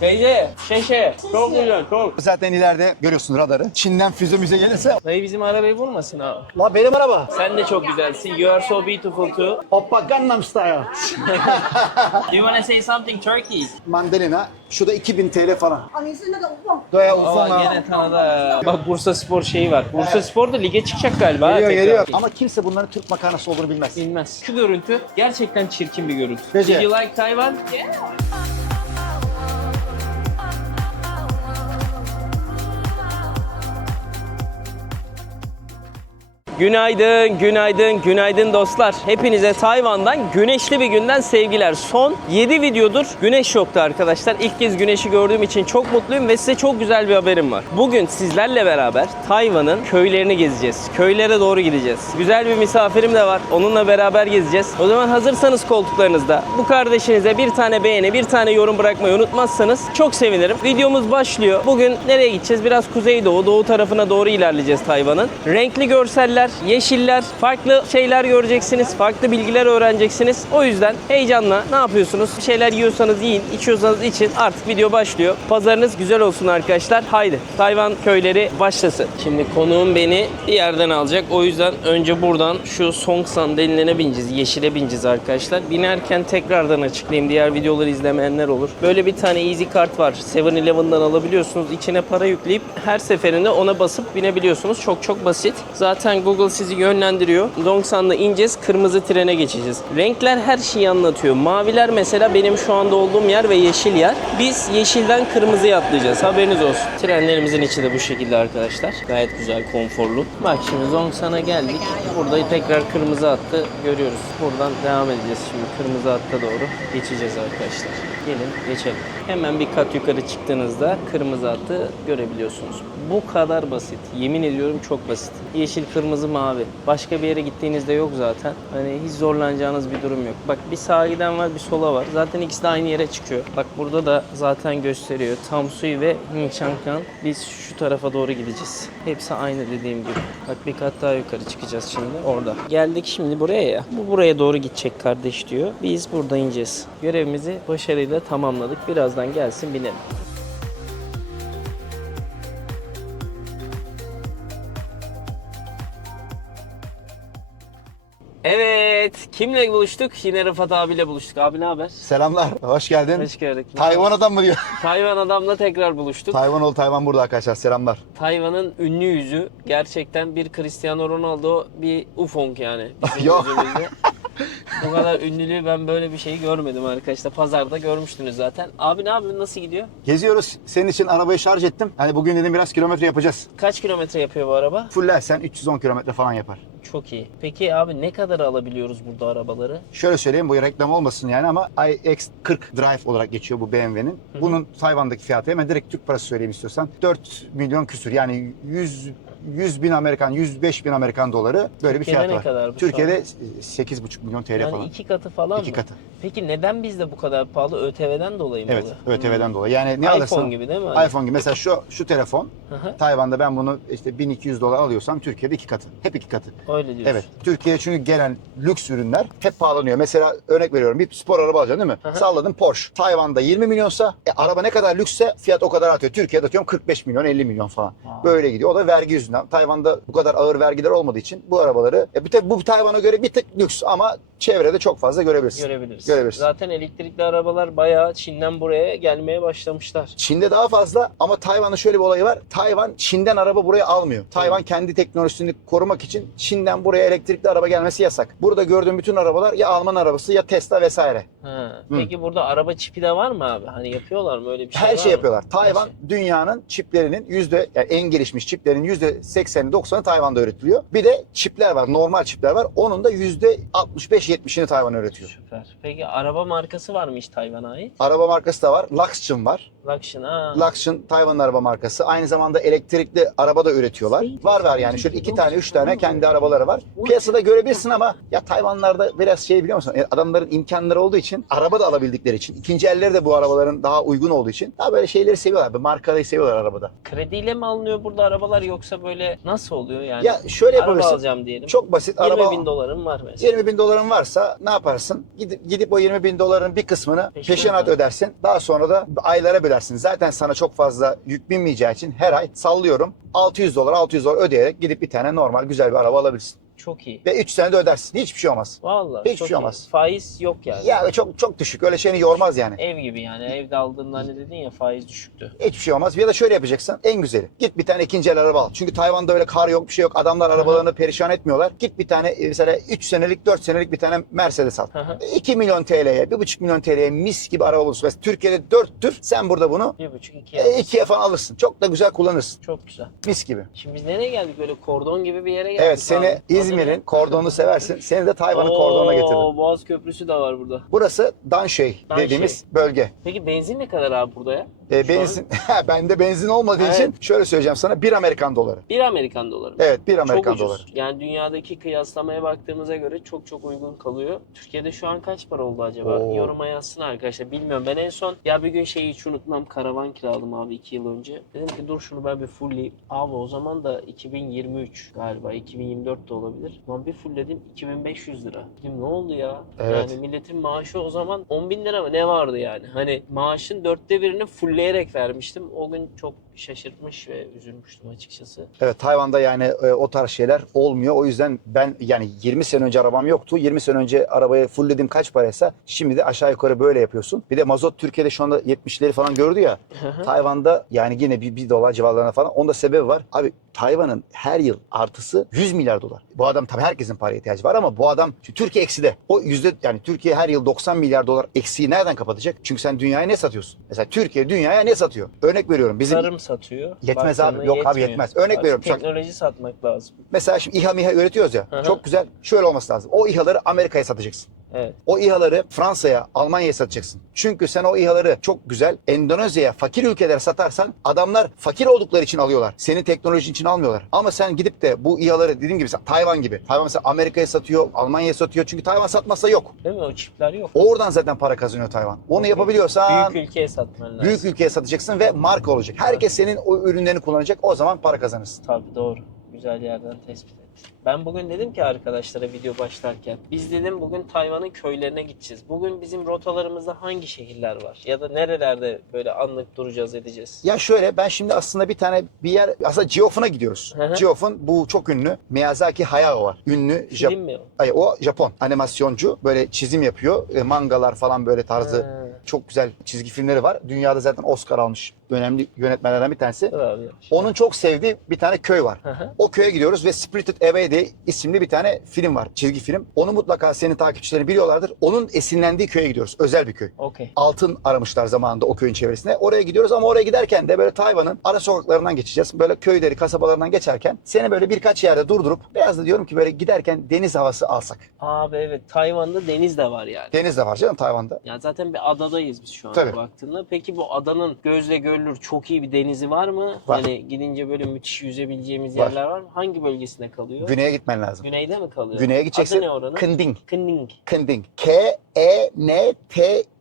Teyze, çok güzel, çok. Zaten ileride görüyorsun radarı. Çin'den füze müze gelirse. Dayı bizim arabayı vurmasın abi. La benim araba. Sen de çok güzelsin. You are so beautiful too. Hoppa Gangnam Style. You wanna say something Turkey? Mandalina. Şu da 2000 TL falan. 哦，你是那个无缝。 Doya Aa, ufana. gene tanıdı. Bak Bursa Spor şeyi var. Bursa Spor da lige çıkacak galiba. Geliyor tekrar. geliyor. Ama kimse bunların Türk makarnası olduğunu bilmez. Bilmez. Şu görüntü gerçekten çirkin bir görüntü. Peki. Did you like Taiwan? Günaydın, günaydın, günaydın dostlar. Hepinize Tayvan'dan güneşli bir günden sevgiler. Son 7 videodur güneş yoktu arkadaşlar. İlk kez güneşi gördüğüm için çok mutluyum ve size çok güzel bir haberim var. Bugün sizlerle beraber Tayvan'ın köylerini gezeceğiz. Köylere doğru gideceğiz. Güzel bir misafirim de var. Onunla beraber gezeceğiz. O zaman hazırsanız koltuklarınızda bu kardeşinize bir tane beğeni, bir tane yorum bırakmayı unutmazsanız çok sevinirim. Videomuz başlıyor. Bugün nereye gideceğiz? Biraz kuzeydoğu, doğu tarafına doğru ilerleyeceğiz Tayvan'ın. Renkli görseller, yeşiller, farklı şeyler göreceksiniz, farklı bilgiler öğreneceksiniz. O yüzden heyecanla ne yapıyorsunuz? Bir şeyler yiyorsanız yiyin, içiyorsanız için artık video başlıyor. Pazarınız güzel olsun arkadaşlar. Haydi Tayvan köyleri başlasın. Şimdi konuğum beni bir yerden alacak. O yüzden önce buradan şu Songsan denilene bineceğiz. Yeşile bineceğiz arkadaşlar. Binerken tekrardan açıklayayım. Diğer videoları izlemeyenler olur. Böyle bir tane Easy Kart var. 7-Eleven'dan alabiliyorsunuz. İçine para yükleyip her seferinde ona basıp binebiliyorsunuz. Çok basit. Zaten Google sizi yönlendiriyor. Dongsan'da ineceğiz. Kırmızı trene geçeceğiz. Renkler her şeyi anlatıyor. Maviler mesela benim şu anda olduğum yer ve yeşil yer. Biz yeşilden kırmızıya atlayacağız. Haberiniz olsun. Trenlerimizin içi de bu şekilde arkadaşlar. Gayet güzel, konforlu. Bak şimdi Dongsan'a geldik. Burada tekrar kırmızı hattı görüyoruz. Buradan devam edeceğiz şimdi. Kırmızı hatta doğru geçeceğiz arkadaşlar. Gelin geçelim. Hemen bir kat yukarı çıktığınızda kırmızı hattı görebiliyorsunuz. Bu kadar basit. Yemin ediyorum çok basit. Yeşil, kırmızı, mavi. Başka bir yere gittiğinizde yok zaten. Hani hiç zorlanacağınız bir durum yok. Bak bir sağa giden var, bir sola var. Zaten ikisi de aynı yere çıkıyor. Bak burada da zaten gösteriyor. Tamsui ve Ningxiangkan. Biz şu tarafa doğru gideceğiz. Hepsi aynı dediğim gibi. Bak bir kat daha yukarı çıkacağız şimdi. Orada. Geldik şimdi buraya ya. Bu buraya doğru gidecek kardeş diyor. Biz burada ineceğiz. Görevimizi başarıyla tamamladık. Birazdan gelsin binelim. Evet, kimle buluştuk? Yine Rıfat abiyle buluştuk. Abi ne haber? Selamlar. Hoş geldin. Hoş gördük. Tayvan adam mı diyor? Tayvan adamla tekrar buluştuk. Tayvan ol Tayvan burada arkadaşlar. Selamlar. Tayvan'ın ünlü yüzü gerçekten bir Cristiano Ronaldo, bir Ufong yani. Bizim Yok. gözümüzde. Bu kadar ünlülüğü ben böyle bir şeyi görmedim arkadaşlar. Pazarda görmüştünüz zaten. Abi ne yapıyorsun? Nasıl gidiyor? Geziyoruz. Senin için arabayı şarj ettim. Hani bugün dedim biraz kilometre yapacağız. Kaç kilometre yapıyor bu araba? Fullersen 310 kilometre falan yapar. Çok iyi. Peki abi ne kadar alabiliyoruz burada arabaları? Şöyle söyleyeyim, bu reklam olmasın yani ama iX40 Drive olarak geçiyor bu BMW'nin. Bunun Tayvan'daki fiyatı, hemen direkt Türk parası söyleyeyim istiyorsan, 4 milyon küsür, yani 100 bin Amerikan, 105 bin Amerikan doları böyle Türkiye'de bir fiyat ne var. kadar bu Türkiye'de 8,5 milyon TL Yani falan. iki katı falan İki mı? katı. Peki neden bizde bu kadar pahalı? ÖTV'den dolayı mı Evet, oluyor? ÖTV'den dolayı. Yani ne iPhone alırsan, gibi değil mi? Hani? iPhone gibi. Mesela şu telefon, Hı hı. Tayvan'da ben bunu işte 1200 dolar alıyorsam Türkiye'de 2 katı. Hep 2 katı. Öyle diyorsun. Evet. Türkiye'ye çünkü gelen lüks ürünler hep pahalanıyor. Mesela örnek veriyorum, bir spor araba alacaksın değil mi? Hı hı. Salladım Porsche. Tayvan'da 20 milyonsa araba ne kadar lüksse fiyat o kadar artıyor. Türkiye'de atıyorum 45 milyon, 50 milyon falan. Böyle gidiyor. O da vergi yüzünden. Tayvan'da bu kadar ağır vergiler olmadığı için bu arabaları bu Tayvan'a göre bir tık lüks ama çevrede çok fazla görebilirsin. Görebiliriz. Zaten elektrikli arabalar bayağı Çin'den buraya gelmeye başlamışlar. Çin'de daha fazla ama Tayvan'da şöyle bir olayı var. Tayvan Çin'den araba buraya almıyor. Tayvan kendi teknolojisini korumak için Çin'den buraya elektrikli araba gelmesi yasak. Burada gördüğüm bütün arabalar ya Alman arabası ya Tesla vesaire. Peki burada araba çipi de var mı abi? Hani yapıyorlar mı öyle bir şey? Her var şey mı? yapıyorlar. Her Tayvan şey. dünyanın çiplerinin yani en gelişmiş çiplerin %80'i 90'ı Tayvan'da üretiliyor. Bir de çipler var. Normal çipler var. Onun da %65-70'ini Tayvan üretiyor. Süper. Peki araba markası var mı hiç Tayvan'a ait? Araba markası da var. Luxgen var. Luxgen ha. Luxgen Tayvan'ın araba markası. Aynı zamanda elektrikli araba da üretiyorlar. Var yani. Şöyle 2 tane 3 tane kendi arabaları var. Piyasada görebilirsin ama ya Tayvanlarda biraz şey biliyor musun? Adamların imkanları olduğu için, araba da alabildikleri için, ikinci elleri de bu arabaların daha uygun olduğu için daha böyle şeyleri seviyorlar. Bir markayı seviyorlar arabada. Krediyle mi alınıyor burada arabalar yoksa böyle nasıl oluyor yani? Ya şöyle araba yapabilirsin. alacağım diyelim. Çok basit. 20 Araba bin dolarım var mesela. 20 bin doların varsa ne yaparsın? Gidip Gidip o 20 bin doların bir kısmını Peşinat peşinat ödersin. Daha sonra da aylara bölersin. Zaten sana çok fazla yük binmeyeceği için her ay sallıyorum 600 dolar 600 dolar ödeyerek gidip bir tane normal güzel bir araba alabilirsin. Çok iyi. Ve 3 senede ödersin. Hiçbir şey olmaz. Vallahi Hiçbir çok şey iyi. olmaz. Faiz yok yani. Ya çok çok düşük. Öyle şeyini yormaz yani. Ev gibi yani. Evde aldığında hani dedin ya faiz düşüktü. Hiçbir şey olmaz. Ya da şöyle yapacaksın. En güzeli. Git bir tane ikinci el araba al. Çünkü Tayvan'da öyle kar yok, bir şey yok. Adamlar arabalarını perişan etmiyorlar. Git bir tane mesela 3 senelik, 4 senelik bir tane Mercedes al. 2 milyon TL'ye, 1,5 milyon TL'ye mis gibi araba bulursun. Mesela Türkiye'de 4'tür. Sen burada bunu 1,5-2 2'ye falan alırsın. Çok da güzel kullanırsın. Çok güzel. Mis gibi. Şimdi biz nereye geldik? Böyle kordon gibi bir yere geldik. Evet, seni abi. İzmir'in kordonunu seversin. Seni de Tayvan'ın kordonuna getirdim. Boğaz Köprüsü de var burada. Burası Danshui dediğimiz bölge. Peki benzin ne kadar abi burada ya? Benzin, bende benzin olmadığı Evet. için şöyle söyleyeceğim sana 1 Amerikan doları. 1 Amerikan doları. Evet, 1 Çok Amerikan ucuz. doları. Yani dünyadaki kıyaslamaya baktığımıza göre çok çok uygun kalıyor. Türkiye'de şu an kaç para oldu acaba? Oo. Yoruma yazsın arkadaşlar. Bilmiyorum. Ben en son ya bir gün şeyi hiç unutmam. Karavan kiraladım abi 2 yıl önce. Dedim ki dur şunu ben bir fullleyeyim. Abi o zaman da 2023 galiba 2024 de olabilir. Lan bir fullledim 2500 lira. Dedim ne oldu ya? Evet. Yani milletin maaşı o zaman 10 bin lira mı ne vardı yani? Hani maaşın 1/4'ünü fullleyerek vermiştim. O gün çok şaşırtmış ve üzülmüştüm açıkçası. Evet, Tayvan'da yani o tarz şeyler olmuyor. O yüzden ben yani 20 sene önce arabam yoktu. 20 sene önce arabayı fullledim kaç paraysa şimdi de aşağı yukarı böyle yapıyorsun. Bir de mazot Türkiye'de şu anda 70'leri falan gördü ya. Tayvan'da yani yine bir dolar civarlarına falan. Onun da sebebi var. Abi Tayvan'ın her yıl artısı 100 milyar dolar. Bu adam tabii herkesin paraya ihtiyacı var ama bu adam Türkiye ekside. O yani Türkiye her yıl 90 milyar dolar eksiği nereden kapatacak? Çünkü sen dünyaya ne satıyorsun? Mesela Türkiye dünyaya ne satıyor? Örnek veriyorum. Bizim Tarım satıyor. Yetmez Baktığında abi. Yok abi yetmiyor. yetmez. Örnek Artık veriyorum. Teknoloji satmak lazım. Mesela şimdi İHA MİHA üretiyoruz ya. Hı hı. Çok güzel. Şöyle olması lazım. O İHA'ları Amerika'ya satacaksın. Evet. O İHA'ları Fransa'ya, Almanya'ya satacaksın. Çünkü sen o İHA'ları çok güzel Endonezya'ya, fakir ülkelere satarsan adamlar fakir oldukları için alıyorlar. Senin teknolojin için almıyorlar. Ama sen gidip de bu İHA'ları dediğim gibi Tayvan gibi. Tayvan mesela Amerika'ya satıyor, Almanya'ya satıyor. Çünkü Tayvan satmazsa yok. Değil mi? O çipler yok. Oradan zaten para kazanıyor Tayvan. Onu yapabiliyorsan Büyük ülkeye satman lazım. büyük ülkeye satacaksın ve marka olacak. Herkes senin o ürünlerini kullanacak. O zaman para kazanırsın. Tabii doğru. Güzel yerden tespit et. Ben bugün dedim ki arkadaşlara video başlarken biz dedim bugün Tayvan'ın köylerine gideceğiz. Bugün bizim rotalarımızda hangi şehirler var? Ya da nerelerde böyle anlık duracağız edeceğiz? Ya şöyle ben şimdi aslında bir yer aslında Geofun'a gidiyoruz. Hı hı. Geofun bu çok ünlü Miyazaki Hayao var. Ünlü Film mi o? O Japon animasyoncu. Böyle çizim yapıyor. Mangalar falan böyle tarzı Ha. çok güzel çizgi filmleri var. Dünyada zaten Oscar almış önemli yönetmenlerden bir tanesi. Dur abi. Onun çok sevdiği bir tane köy var. Hı hı. O köye gidiyoruz ve Spirited Away diye isimli bir tane film var. Çizgi film. Onu mutlaka senin takipçilerin biliyorlardır. Onun esinlendiği köye gidiyoruz. Özel bir köy. Okey. Altın aramışlar zamanında o köyün çevresine. Oraya gidiyoruz ama oraya giderken de böyle Tayvan'ın ara sokaklarından geçeceğiz. Böyle köyleri, kasabalarından geçerken seni böyle birkaç yerde durdurup biraz da diyorum ki böyle giderken deniz havası alsak. Abi evet Tayvan'da deniz de var yani. Deniz de var canım Tayvan'da. Ya zaten bir adadayız biz şu an Tabii. baktığında. Peki bu adanın gözle görülür çok iyi bir denizi var mı? Var. Hani gidince böyle müthiş yüzebileceğimiz Var. yerler var mı? Hangi bölgesinde kalıyor? Güneye gitmen lazım. Güneyde mi kalıyor? Güneye gideceksin. Adı ne oranın? Kınding. Kınning. Kınding.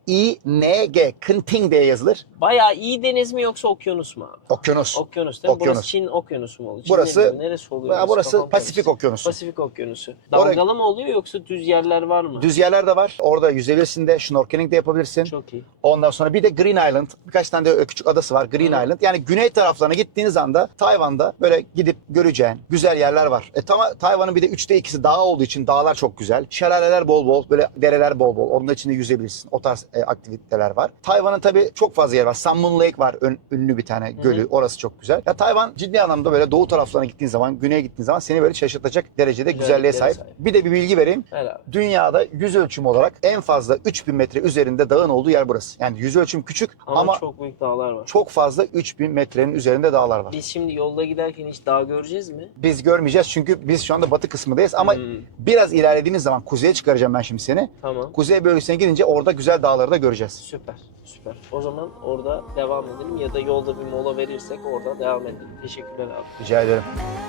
K-E-N-T-I-N-G. Kınding diye yazılır. Bayağı iyi deniz mi yoksa okyanus mu abi? Okyanus. Okyanus değil mi? Okyanus. Burası Çin okyanusu mu oluyor? Çin Burası- ne diyor? Neresi oluyor? Burası Kafam Pasifik karıştı. Okyanusu. Pasifik okyanusu. Oraya- Dalgalı mı oluyor yoksa düz yerler var mı? Düz yerler de var. Orada yüzebilirsin de, snorkeling de yapabilirsin. Çok iyi. Ondan sonra bir de Green Island. Birkaç tane de küçük adası var Green Hı. Island. Yani güney taraflarına gittiğiniz anda Tayvan'da böyle gidip göreceğin güzel yerler var. Tayvan'ın bir de 3'te 2'si dağ olduğu için dağlar çok güzel. Şelaleler bol bol, böyle dereler bol bol. Onun içinde yüzebilirsin. O tarz aktiviteler var. Tayvan'ın tabii çok fazla yer var. Sun Moon Lake var. Ünlü bir tane gölü. Hı hı. Orası çok güzel. Ya Tayvan ciddi anlamda böyle doğu taraflarına gittiğin zaman, güneye gittiğin zaman seni böyle şaşırtacak derecede güzelliğe Güzelliklere sahip. sahip. Bir de bir bilgi vereyim. Ver abi. Dünyada yüz ölçümü olarak en fazla 3000 metre üzerinde dağın olduğu yer burası. Yani yüz ölçüm küçük ama çok büyük dağlar var. çok fazla 3000 metrenin üzerinde dağlar var. Biz şimdi yolda giderken hiç dağ göreceğiz mi? Biz görmeyeceğiz çünkü biz şu anda batı kısmındayız ama Hmm. biraz ilerlediğimiz zaman kuzeye çıkaracağım ben şimdi seni. Tamam. Kuzey bölgesine gidince orada güzel dağları da göreceğiz. Süper. Süper. O zaman orada devam edelim ya da yolda bir mola verirsek orada devam edelim. Teşekkürler abi. Rica ederim.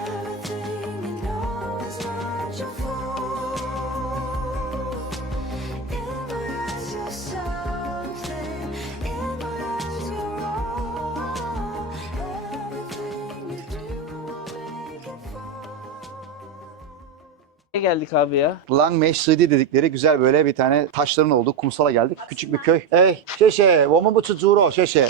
Everything you know is what you for. In my eyes you're something, in my eyes you're all. Everything you do, I'll make it fall. geldik abi ya. Langmesh Sidi dedikleri güzel böyle bir tane taşların olduğu kumsala geldik. Küçük bir köy. Ey, şeşe, woman bu çuzuro, şeşe.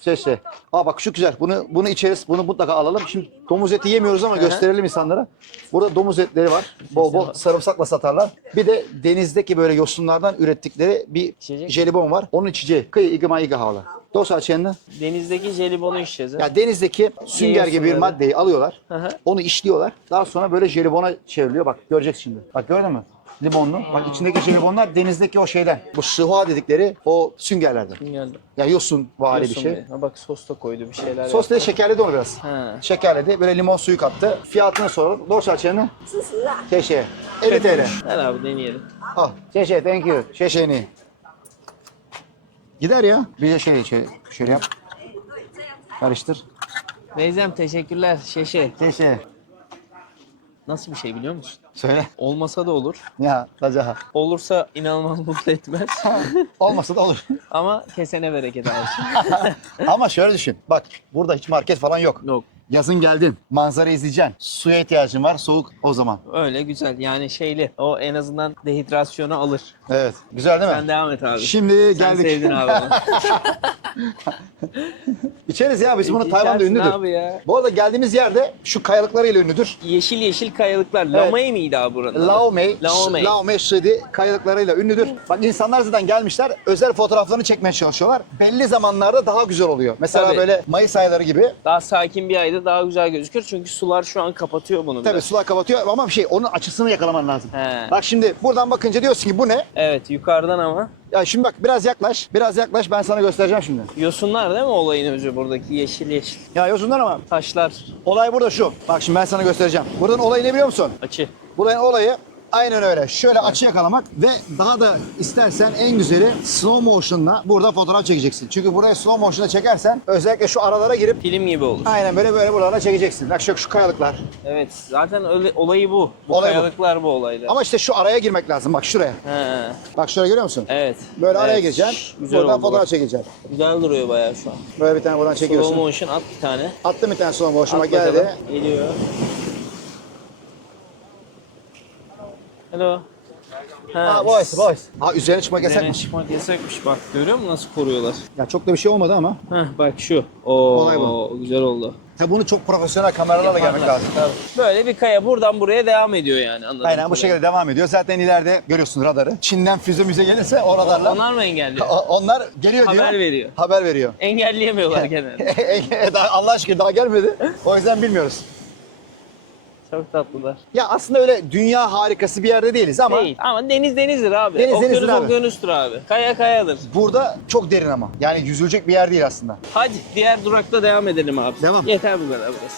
Şeşe. Aa bak şu güzel. Bunu içeriz. Bunu mutlaka alalım. Şimdi domuz eti yemiyoruz ama gösterelim insanlara. Burada domuz etleri var. Bol bol sarımsakla satarlar. Bir de denizdeki böyle yosunlardan ürettikleri bir İçecek. jelibon var. Onun içeceği. Kıyı igma iga havla. Dosa açığında. Denizdeki jelibonu içeceğiz. Ha? Ya denizdeki sünger gibi bir yosunları. maddeyi alıyorlar. Hı hı. Onu işliyorlar. Daha sonra böyle jelibona çevriliyor. Bak göreceksin şimdi. Bak gördün mü? Limonlu. Bak içindeki jelibonlar denizdeki o şeyden. Bu şıhua dedikleri o süngerlerden. Kim geldi? Ya yosun vari bir Yosun şey. Bey. Ha bak sos da koydu bir şeyler. Sos dedi şekerledi onu biraz. Ha. Şekerledi. Böyle limon suyu kattı. Fiyatını soralım. Dorsa açığını. Şeşe. 50 TL. Ver abi deneyelim. Al. Şeşe thank you. Şeşeni. Gider ya. Bir de şöyle yap. Karıştır. Beyzem teşekkürler. Şeşe. Şeşe. Nasıl bir şey biliyor musun? Söyle. Olmasa da olur. Ya tacaha. Olursa inanılmaz mutlu etmez. Olmasa da olur. Ama kesene bereket abi. Ama şöyle düşün. Bak burada hiç market falan yok. Yok. Yazın geldin. Manzara izleyeceksin. Suya ihtiyacın var. Soğuk o zaman. Öyle güzel. Yani şeyli. O en azından dehidrasyonu alır. Evet. Güzel değil mi? Sen devam et abi. Şimdi Sen geldik. sevdin abi onu. İçeriz ya. Biz bunu İçersin Tayvan'da ünlüdür. abi ya. Bu arada geldiğimiz yerde şu kayalıklarıyla ünlüdür. Yeşil yeşil kayalıklar. Lamay mıydı abi buranın? Laomei, Laomei. Laomei Shidi kayalıklarıyla ünlüdür. Bak insanlar zaten gelmişler, özel fotoğraflarını çekmeye çalışıyorlar. Belli zamanlarda daha güzel oluyor. Mesela Tabii. böyle Mayıs ayları gibi. Daha sakin bir ayda daha güzel gözükür. Çünkü sular şu an kapatıyor bunu Tabii biraz. sular kapatıyor ama bir şey, onun açısını yakalaman lazım. He. Bak şimdi buradan bakınca diyorsun ki bu ne? Evet yukarıdan ama. Ya şimdi bak biraz yaklaş, ben sana göstereceğim şimdi. Yosunlar değil mi olayın özü buradaki yeşil yeşil Ya yosunlar ama taşlar olay burada şu. Bak şimdi ben sana göstereceğim. Buradan olayı ne biliyor musun? açı. Buranın olayı aynen öyle. Şöyle açı yakalamak ve daha da istersen en güzeli slow motion'la burada fotoğraf çekeceksin. Çünkü buraya slow motion'la çekersen özellikle şu aralara girip Film gibi olur. aynen böyle buralara çekeceksin. Bak şu kayalıklar. Evet zaten öyle, olayı bu. Bu Olay bu. kayalıklar bu olaylar. Ama işte şu araya girmek lazım bak şuraya. He. Bak şuraya görüyor musun? Evet. Böyle araya Evet. gireceksin. Güzel Buradan oldu fotoğraf bak. çekeceksin. Güzel duruyor bayağı şu an. Böyle bir tane buradan Slow çekiyorsun. motion at bir tane. Attım bir tane slow motion'a At geldi. bakalım. Geliyor. Hello. Ha boys. Ha üzerine çıkmak Üzerine yasakmış. çıkmak yasakmış bak. Görüyor musun nasıl koruyorlar? Ya çok da bir şey olmadı ama. Heh bak şu. Olay Oo güzel oldu. Ha bunu çok profesyonel kameralarla gelmek lazım. Tabii. Böyle bir kaya buradan buraya devam ediyor yani anladın Aynen bu şekilde devam ediyor. Zaten ileride görüyorsun radarı. Çin'den füze müze gelirse o radarlar. Onlar mı engelliyor? Onlar geliyor diyor. Haber veriyor. Haber veriyor. Engelleyemiyorlar genelde. Daha, Allah aşkına daha gelmedi. O yüzden bilmiyoruz. Çok tatlılar. Ya aslında öyle dünya harikası bir yerde değiliz ama Değil. Ama deniz denizdir abi. Deniz Okyanus denizdir abi. okyanustur abi. Kaya kayadır. burada çok derin ama. Yani yüzülecek bir yer değil aslında. Hadi diğer durakta devam edelim abi. Devam. Yeter bu kadar burası.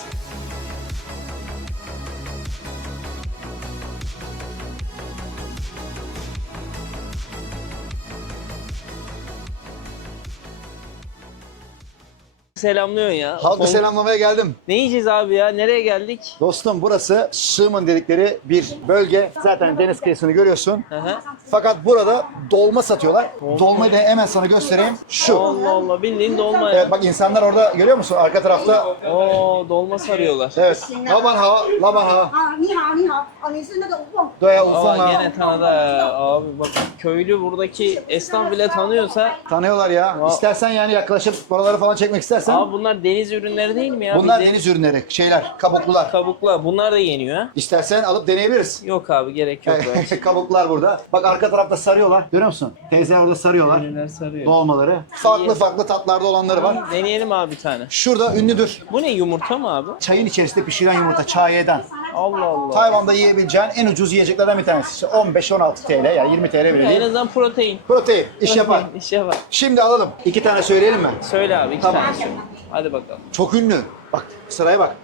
Selamlıyorsun ya. Halkı Kon- selamlamaya geldim. Ne yiyeceğiz abi ya? Nereye geldik? Dostum burası Şımın dedikleri bir bölge. Zaten deniz kıyısını görüyorsun. Hı hı. Fakat burada dolma satıyorlar. Dolmayı da hemen sana göstereyim. Şu. Allah Allah bildiğin dolma ya. Evet bak insanlar orada görüyor musun? Arka tarafta. Oo dolma sarıyorlar. Evet. Laban ha, laban ha. 啊，你好，你好，哦，你是那个吴凤， Doya Aa ufon ha. gene tanıdı ha. Abi bak köylü buradaki esnaf bile tanıyorsa. Tanıyorlar ya. İstersen yani yaklaşıp buraları falan çekmek istersen. Abi bunlar deniz ürünleri değil mi ya? Bunlar Bildiğin deniz ürünleri, şeyler, kabuklular. kabuklar. Bunlar da yeniyor ha. İstersen alıp deneyebiliriz. Yok abi gerek yok. be. Kabuklar burada. Bak arka tarafta sarıyorlar. Görüyor musun? Teyzeler orada sarıyorlar. Ürünler sarıyor. Dolmaları. Farklı farklı tatlarda olanları var. Deneyelim abi bir tane. Şurada ünlüdür. Bu ne yumurta mı abi? Çayın içerisinde pişirilen yumurta, çayeden. Allah Allah. Tayvan'da yiyebileceğin en ucuz yiyeceklerden bir tanesi. İşte 15-16 TL yani 20 TL En veriyor. azından protein. Protein, iş yapar. İş yapar. Şimdi alalım. 2 tane söyleyelim mi? Söyle abi iki Tamam. tane söyle. Hadi bakalım. Çok ünlü. Bak sıraya bak.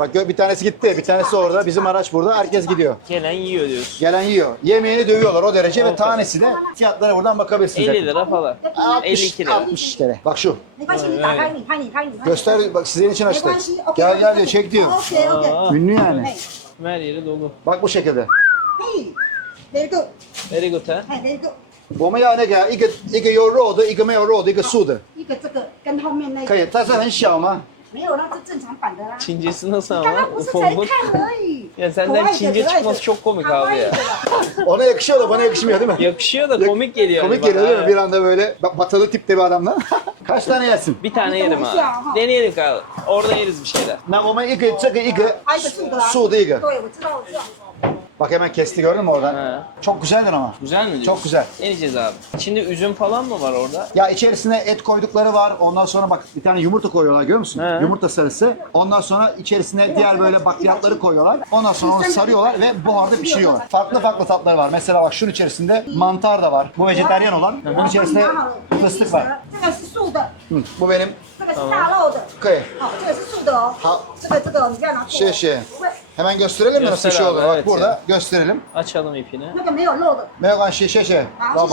Bak bir tanesi gitti, bir tanesi orada. Bizim araç burada. Herkes gidiyor. Gelen yiyor diyorsun. Gelen yiyor. Yemeğini dövüyorlar o derece ve Evet. tanesi de fiyatlara buradan bakabilirsiniz. 50 lira falan. 50 lira. 60 TL. Bak şu. 没关系，你打开，你拍，你拍，你拍。 Göster bak sizin için 没 açtı. 关系，OK。 Gel gel diyor çek diyor. OK OK。 Aa, Ünlü yani. her yeri dolu. Bak bu şekilde.嘿，very good， Very good ha. 哎，very good。我们要那个一个有肉的，一个没有肉的，一个素的，一个这个跟后面那个可以。但是很小吗？没有，那是正常版的啦。 Çincesi nasıl 你刚 ama? 刚不是 Ufak 才 ufak. 看而已， Ya senden Çince çıkması çok komik abi ya. Ona yakışıyor da bana yakışmıyor değil mi? Yakışıyor da komik geliyor. Komik hani geliyor bana. değil mi? Bir anda böyle batılı tipte bir adamla. Kaç tane yersin? Bir tane yerim abi. Deneyelim abi. Orada yeriz bir şeyler. 那我们一个这个一个还有一个素的啊。素的一个。对，我知道，我知道。 Bak hemen kesti gördün mü oradan? He. Çok güzeldir ama. Güzel mi diyorsun? Çok güzel. Ne yiyeceğiz abi? İçinde üzüm falan mı var orada? Ya içerisine et koydukları var. Ondan sonra bak bir tane yumurta koyuyorlar görüyor musun? He. Yumurta sarısı. Ondan sonra içerisine diğer böyle bakliyatları koyuyorlar. Ondan sonra onu sarıyorlar ve buharda pişiriyorlar. Farklı farklı tatları var. Mesela bak şunun içerisinde mantar da var. Bu vejetaryen olan. Bunun içerisinde fıstık var. 这个是素的， Hı, bu benim. 这个是大肉的。 Kıyı. 好，这个是素的哦。好，这个你要拿错。 Şey. 不会， Hemen gösterelim mi nasıl bir Göster şey abi, olur? Bak evet burada ya. gösterelim. Açalım ipini. 那个没有肉的。 Megan şey. Aa,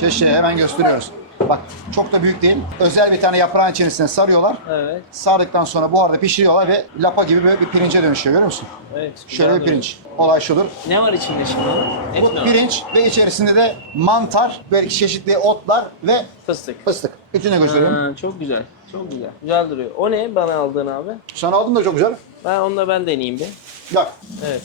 şişe. Hemen gösteriyoruz. Bak çok da büyük değil. Özel bir tane yaprağın içerisine sarıyorlar. Evet. Sardıktan sonra buharda pişiriyorlar ve lapa gibi böyle bir pirince dönüşüyor görüyor musun? Evet. Şöyle güzel bir pirinç. Olay şudur. Ne var içinde şimdi onun? Et Bu mi var? pirinç ve içerisinde de mantar, böyle çeşitli otlar ve Fıstık. fıstık. Üçünü gösteriyorum. Ha, çok güzel. Çok güzel. Güzel duruyor. O ne bana aldığın abi? Sana aldım da çok güzel. Onu da ben deneyeyim bir. Bak Evet.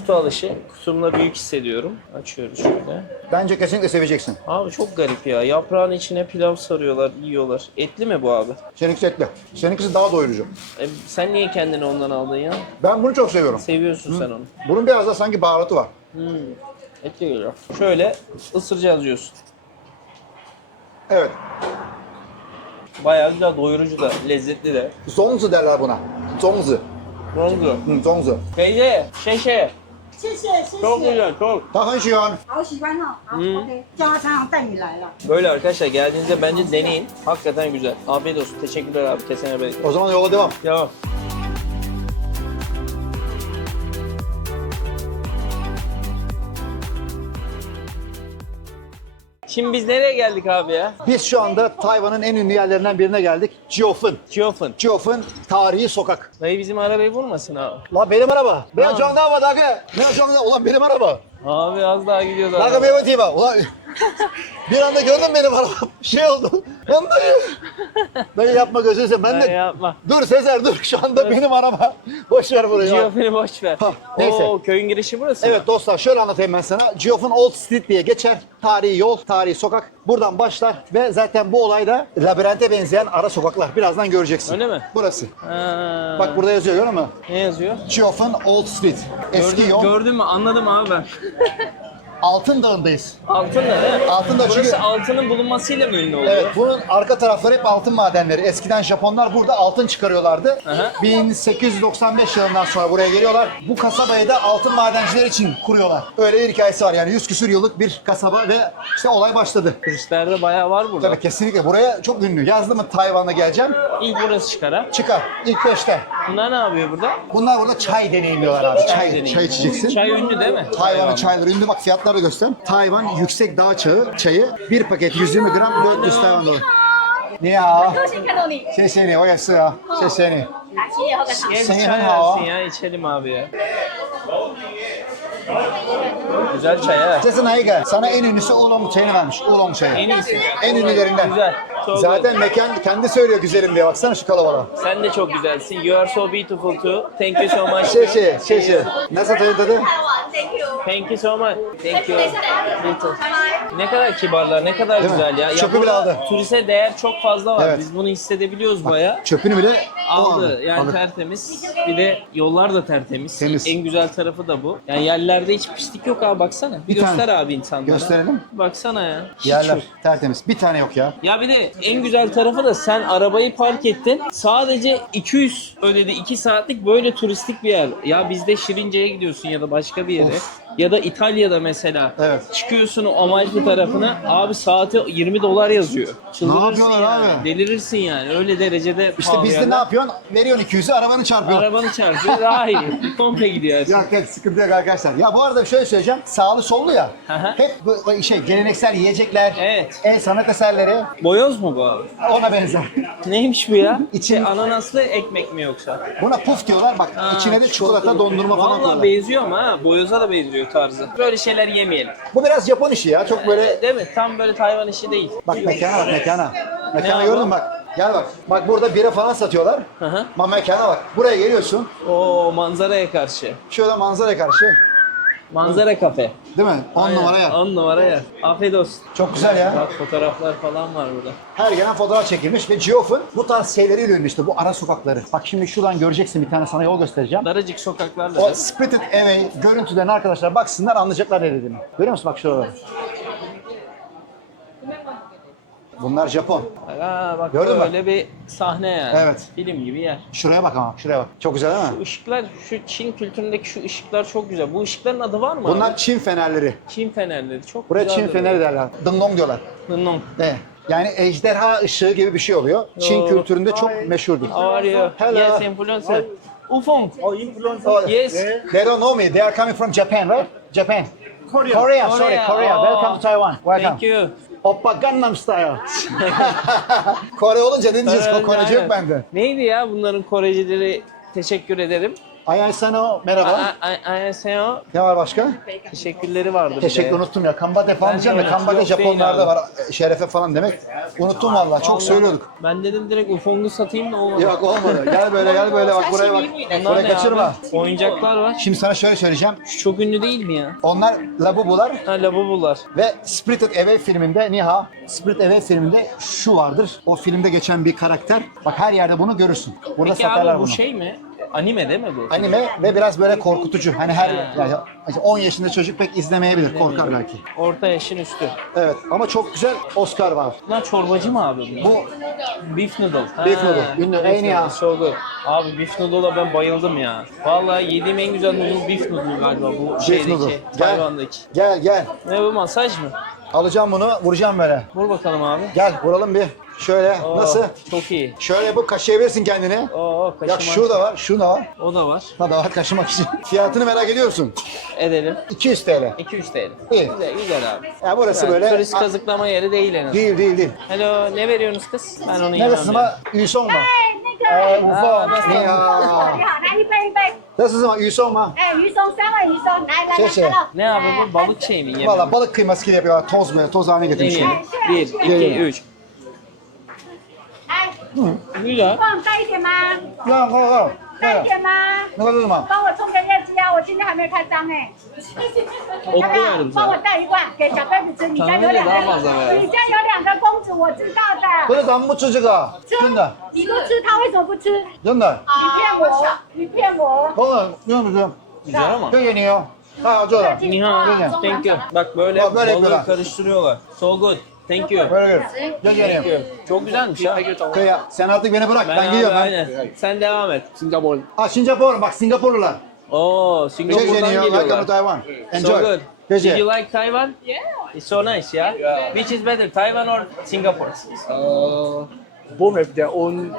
Kutu alışı. Kutumda büyük hissediyorum. Açıyoruz şöyle. bence kesinlikle seveceksin. Abi çok garip ya. Yaprağın içine pilav sarıyorlar, yiyorlar. Etli mi bu abi? Seninkisi etli. Seninkisi daha doyurucu. Sen niye kendini ondan aldın ya? Ben bunu çok seviyorum. Seviyorsun sen onu. Bunun biraz da sanki baharatı var. Etli geliyor. Şöyle ısıracağız diyorsun. Evet. Bayağı güzel, doyurucu da, lezzetli de. Zongzi derler buna. Zongzi. Rongu. Hı, zongzi. Teyze, şey. 谢谢谢 Çok 谢。 güzel, çok. 他很喜欢。好喜欢哦。好，OK，叫他常常带你来了。 Böyle arkadaşlar geldiğinizde bence deneyin. Hakikaten güzel. Afiyet olsun. Teşekkürler abi. Kesene bereket. O zaman yola devam. Devam. Şimdi biz nereye geldik abi ya? Biz şu anda Tayvan'ın en ünlü yerlerinden birine geldik. Jiufen. Jiufen. Jiufen tarihi sokak. Dayı bizim arabayı vurmasın abi. La benim araba. Ben şu anda havada. Ne şu anda? Ulan benim araba. Abi az daha gidiyordu Kanka abi. meyve tiba. Ulan bir anda gördün benim arabam. Şey oldu. Lan dayı. Dayı yapma gözünü seveyim. Ben Dayı de... yapma. Dur Sezer dur. Şu anda benim araba. Boş ver burayı. Jiufen'i boş ver. Ha, neyse. Oo, köyün girişi burası mı? Evet dostlar şöyle anlatayım ben sana. Jiufen Old Street diye geçer. Tarihi yol, tarihi sokak. Buradan başlar ve zaten bu olayda labirente benzeyen ara sokaklar. Birazdan göreceksin. Öyle mi? Burası. Ha. Bak burada yazıyor görüyor musun? Ne yazıyor? Jiufen Old Street. Eski yol. Gördün mü? Anladım abi ben. Altın Dağı'ndayız. Altın da değil mi? Altın Dağı Burası çünkü... altının bulunmasıyla mı ünlü oluyor? Evet, bunun arka tarafları hep altın madenleri. Eskiden Japonlar burada altın çıkarıyorlardı. Aha. 1895 yılından sonra buraya geliyorlar. Bu kasabayı da altın madenciler için kuruyorlar. Öyle bir hikayesi var yani 100 küsür yıllık bir kasaba ve işte olay başladı. Turistlerde bayağı var burada. Tabii kesinlikle buraya çok ünlü. Yazdı mı Tayvan'a geleceğim İlk burası çıkar ha. çıkar. İlk 5'te. Bunlar ne yapıyor burada? Bunlar burada çay deneyimliyorlar abi. Çay deneyim. içeceksin. Çay ünlü değil mi? Tayvan'ın çayları ünlü. Bak fiyatları da göster. Tayvan yüksek dağ çayı. Bir paket 120 gram 400 Tayvan doları. 你好，高兴看到你，谢谢你，我也是啊，谢谢你。打企业后干啥？ Gel bir Senin çay hava. versin ya içelim abi ya. Güzel çay ha. 这是哪一个？Sana en ünlüsü oolong çayını vermiş. Oolong çayı. En iyisi. En ünlülerinden. Güzel. Çok Zaten güzel. mekan kendi söylüyor güzelim diye. Baksana şu kalabalığa. Sen de çok güzelsin. You are so beautiful too. Thank you so much. Şey. Nasıl tadı? Thank you。 Thank you so much. Thank you. 等一下，拜拜。 Ne kadar kibarlar, ne kadar Değil mi? güzel ya. Ya Çöpü bile burada aldı. Turiste değer çok fazla var. Evet. Biz bunu hissedebiliyoruz bayağı. Çöpünü bile o Aldı. Yani Alır. tertemiz. Bir de yollar da tertemiz. Temiz. En güzel tarafı da bu. Yani yerlerde hiç pislik yok abi baksana. Bir Bir tane. göster abi insanlara. Gösterelim. Baksana ya. Hiç Yerler yok. tertemiz. Bir tane yok ya. Ya bir de en güzel tarafı da sen arabayı park ettin. Sadece 200 ödedi. 2 saatlik böyle turistik bir yer. Ya bizde Şirince'ye gidiyorsun ya da başka bir yere. Of. Ya da İtalya'da mesela. Evet. Çıkıyorsun o Amalfi tarafına. Abi saati $20 yazıyor. Çıldırırsın yapıyorlar yani. abi? Delirirsin yani. Öyle derecede İşte pahalı bizde yerler. ne yapıyorsun? Veriyorsun 200'ü arabanı çarpıyor. Arabanı çarpıyor daha iyi. Komple gidiyorsun. Yok sıkıntı yok arkadaşlar. Ya bu arada şöyle söyleyeceğim. Sağlı sollu ya. Aha. Hep bu geleneksel yiyecekler, Evet. el sanat eserleri Boyoz mu bu abi? ona benzer. Neymiş bu ya? İçi- Ananaslı ekmek mi yoksa? Buna puf diyorlar. Bak Ha, içine de çikolata, dondurma falan Vallahi koyuyorlar. benziyor ama ha. Boyoza da benziyor tarzı. Böyle şeyler yemeyelim. Bu biraz Japon işi ya. Çok böyle Değil mi? Tam böyle Tayvan işi değil. bak mekana bak mekana. Mekana Ne gördün abi? mü bak. Gel bak. Bak burada bira falan satıyorlar. Hı hı. Ama mekana bak. Buraya geliyorsun. Oo, manzaraya karşı. Şöyle manzaraya karşı. Manzara kafe. Değil mi? 10 Aynen, numara yer. 10 numara yer. Afiyet olsun. Çok güzel ya. Bak fotoğraflar falan var burada. Her gelen fotoğraf çekilmiş ve Geoff'un bu tarz şeyleriyle ünlü işte bu ara sokakları. Bak şimdi şuradan göreceksin bir tane sana yol göstereceğim. Daracık sokaklarla. O Spirited Away görüntülerine arkadaşlar baksınlar anlayacaklar ne dediğimi. Görüyor musun bak şurada. Bunlar Japon. Aa, bak Gördün mü? böyle bir sahne yani. Evet. Film gibi yer. Şuraya bak ama şuraya bak. Çok güzel değil mi? Şu ışıklar, şu Çin kültüründeki şu ışıklar çok güzel. Bu ışıkların adı var mı Bunlar abi? Çin fenerleri. Çin fenerleri. Çok Buraya güzel Çin duruyor. feneri derler. Dingdong diyorlar. Hınong. Evet. Yani ejderha ışığı gibi bir şey oluyor. Çin Oo. kültüründe çok meşhurdur. How are you? Hello. Yes, influencer. Ufong. Oh, Yes. They don't know me. They are coming from Japan, right? Japan. Korea. Sorry, Korea. Oh. Welcome to Taiwan. Welcome. Thank you. Oppa Gangnam Style. Kore olunca ne diyeceğiz? Aynen, Korece yok aynen. bende. Neydi ya bunların Korecileri? Teşekkür ederim. Ayaysano merhaba. Annyeonghaseyo. Ne var başka? Teşekkürleri vardı bir de. Teşekkür unuttum ya. Kambade falan Ben de diyeceğim ya. evet, Kambade yok değil Japonlarda abi. var. Şerefe falan demek. Unuttum vallahi. Çok Vallahi. söylüyorduk. Ben dedim direkt Ufong'u satayım da olmadı. Yok olmadı. Gel böyle gel böyle bak buraya bak. Bunlar Burayı ne kaçırma. abi? Oyuncaklar var. Şimdi sana şöyle söyleyeceğim. Şu çok ünlü değil mi ya? Onlar labubular Ha, labubular. ve Spirited Away filminde Niha, Spirited Away filminde şu vardır. O filmde geçen bir karakter. Bak her yerde bunu görürsün. Burada Peki satarlar abi bu bunu. şey mi? Anime değil mi bu? Anime ve biraz böyle korkutucu. Hani her Ha. yani 10 yaşında çocuk pek izlemeyebilir, korkar belki. Orta yaşın üstü. Evet ama çok güzel Oscar var. Bunlar çorbacı mı abi bunlar? Bu Beef noodle. Beef noodle. Ünlü, Beef en iyi noodle, ya. so good. Abi beef noodle'a ben bayıldım ya. Vallahi yediğim en güzel noodle beef noodle galiba bu şeydeki, noodle. Gel. Tayvan'daki. gel. Ne bu, masaj mı? Alacağım bunu, vuracağım böyle. Vur bakalım abi. Gel vuralım bir. Şöyle Oo, nasıl? Çok iyi. Şöyle yapıp kaşıyabilirsin kendini. Oo, Ya kaşıma. şu da var, şu da var. O da var. Ha da var kaşımak için. Fiyatını merak ediyorsun. Edelim. 200 TL. 200 TL. İyi. Güzel, güzel abi. Ya burası Yani böyle... turist kazıklama yeri değil en azından. Değil. Hello, ne veriyorsunuz kız? Ben onu Ne yemem. kısmı? Yusong mu? 那个， Ufo. 你你好。你好，来一杯一杯。这是什么？鱼松吗？哎，鱼松3位鱼松，来来谢谢来，看到。 Ne abi bu? Balık şey mi? Yemek. Valla balık kıyması gibi yapıyorlar. Toz böyle, toz haline Ne getirmişler. yiyelim? 1, 2, 3. 来， Güzel. 帮我带一点吗？要要带一点吗？那个是什么？帮我充个业绩啊！我今天还没开张哎。要不要 Okuyorum 帮我 sana. 带一罐给小 baby 吃？你家有两个，你家有2个公主，我知道的。不是咱们不吃这个，真的你都吃，他为什么不吃？你真的，骗我！你骗我！真的，真的不吃。 Güzel ama. 谢谢你哦，太好做了。 Niha, thank you. Bak böyle Bak, böyle balığı yapıyorlar. karıştırıyorlar. So good. Thank you. Böyle gör. Gel Thank you. geleyim. Çok güzelmiş ya. Kıy ya. Sen artık beni bırak. Ben abi, gidiyorum. aynen. Sen devam et. Singapur. Ha Singapur. Bak Singapurlular. Oo, Şey Singapur'dan geliyor. Welcome to geliyorlar. Taiwan. So Enjoy. good. Did you Gece. like Taiwan? Yeah. It's so nice, yeah? Which is better, Taiwan or Singapore? Both have their own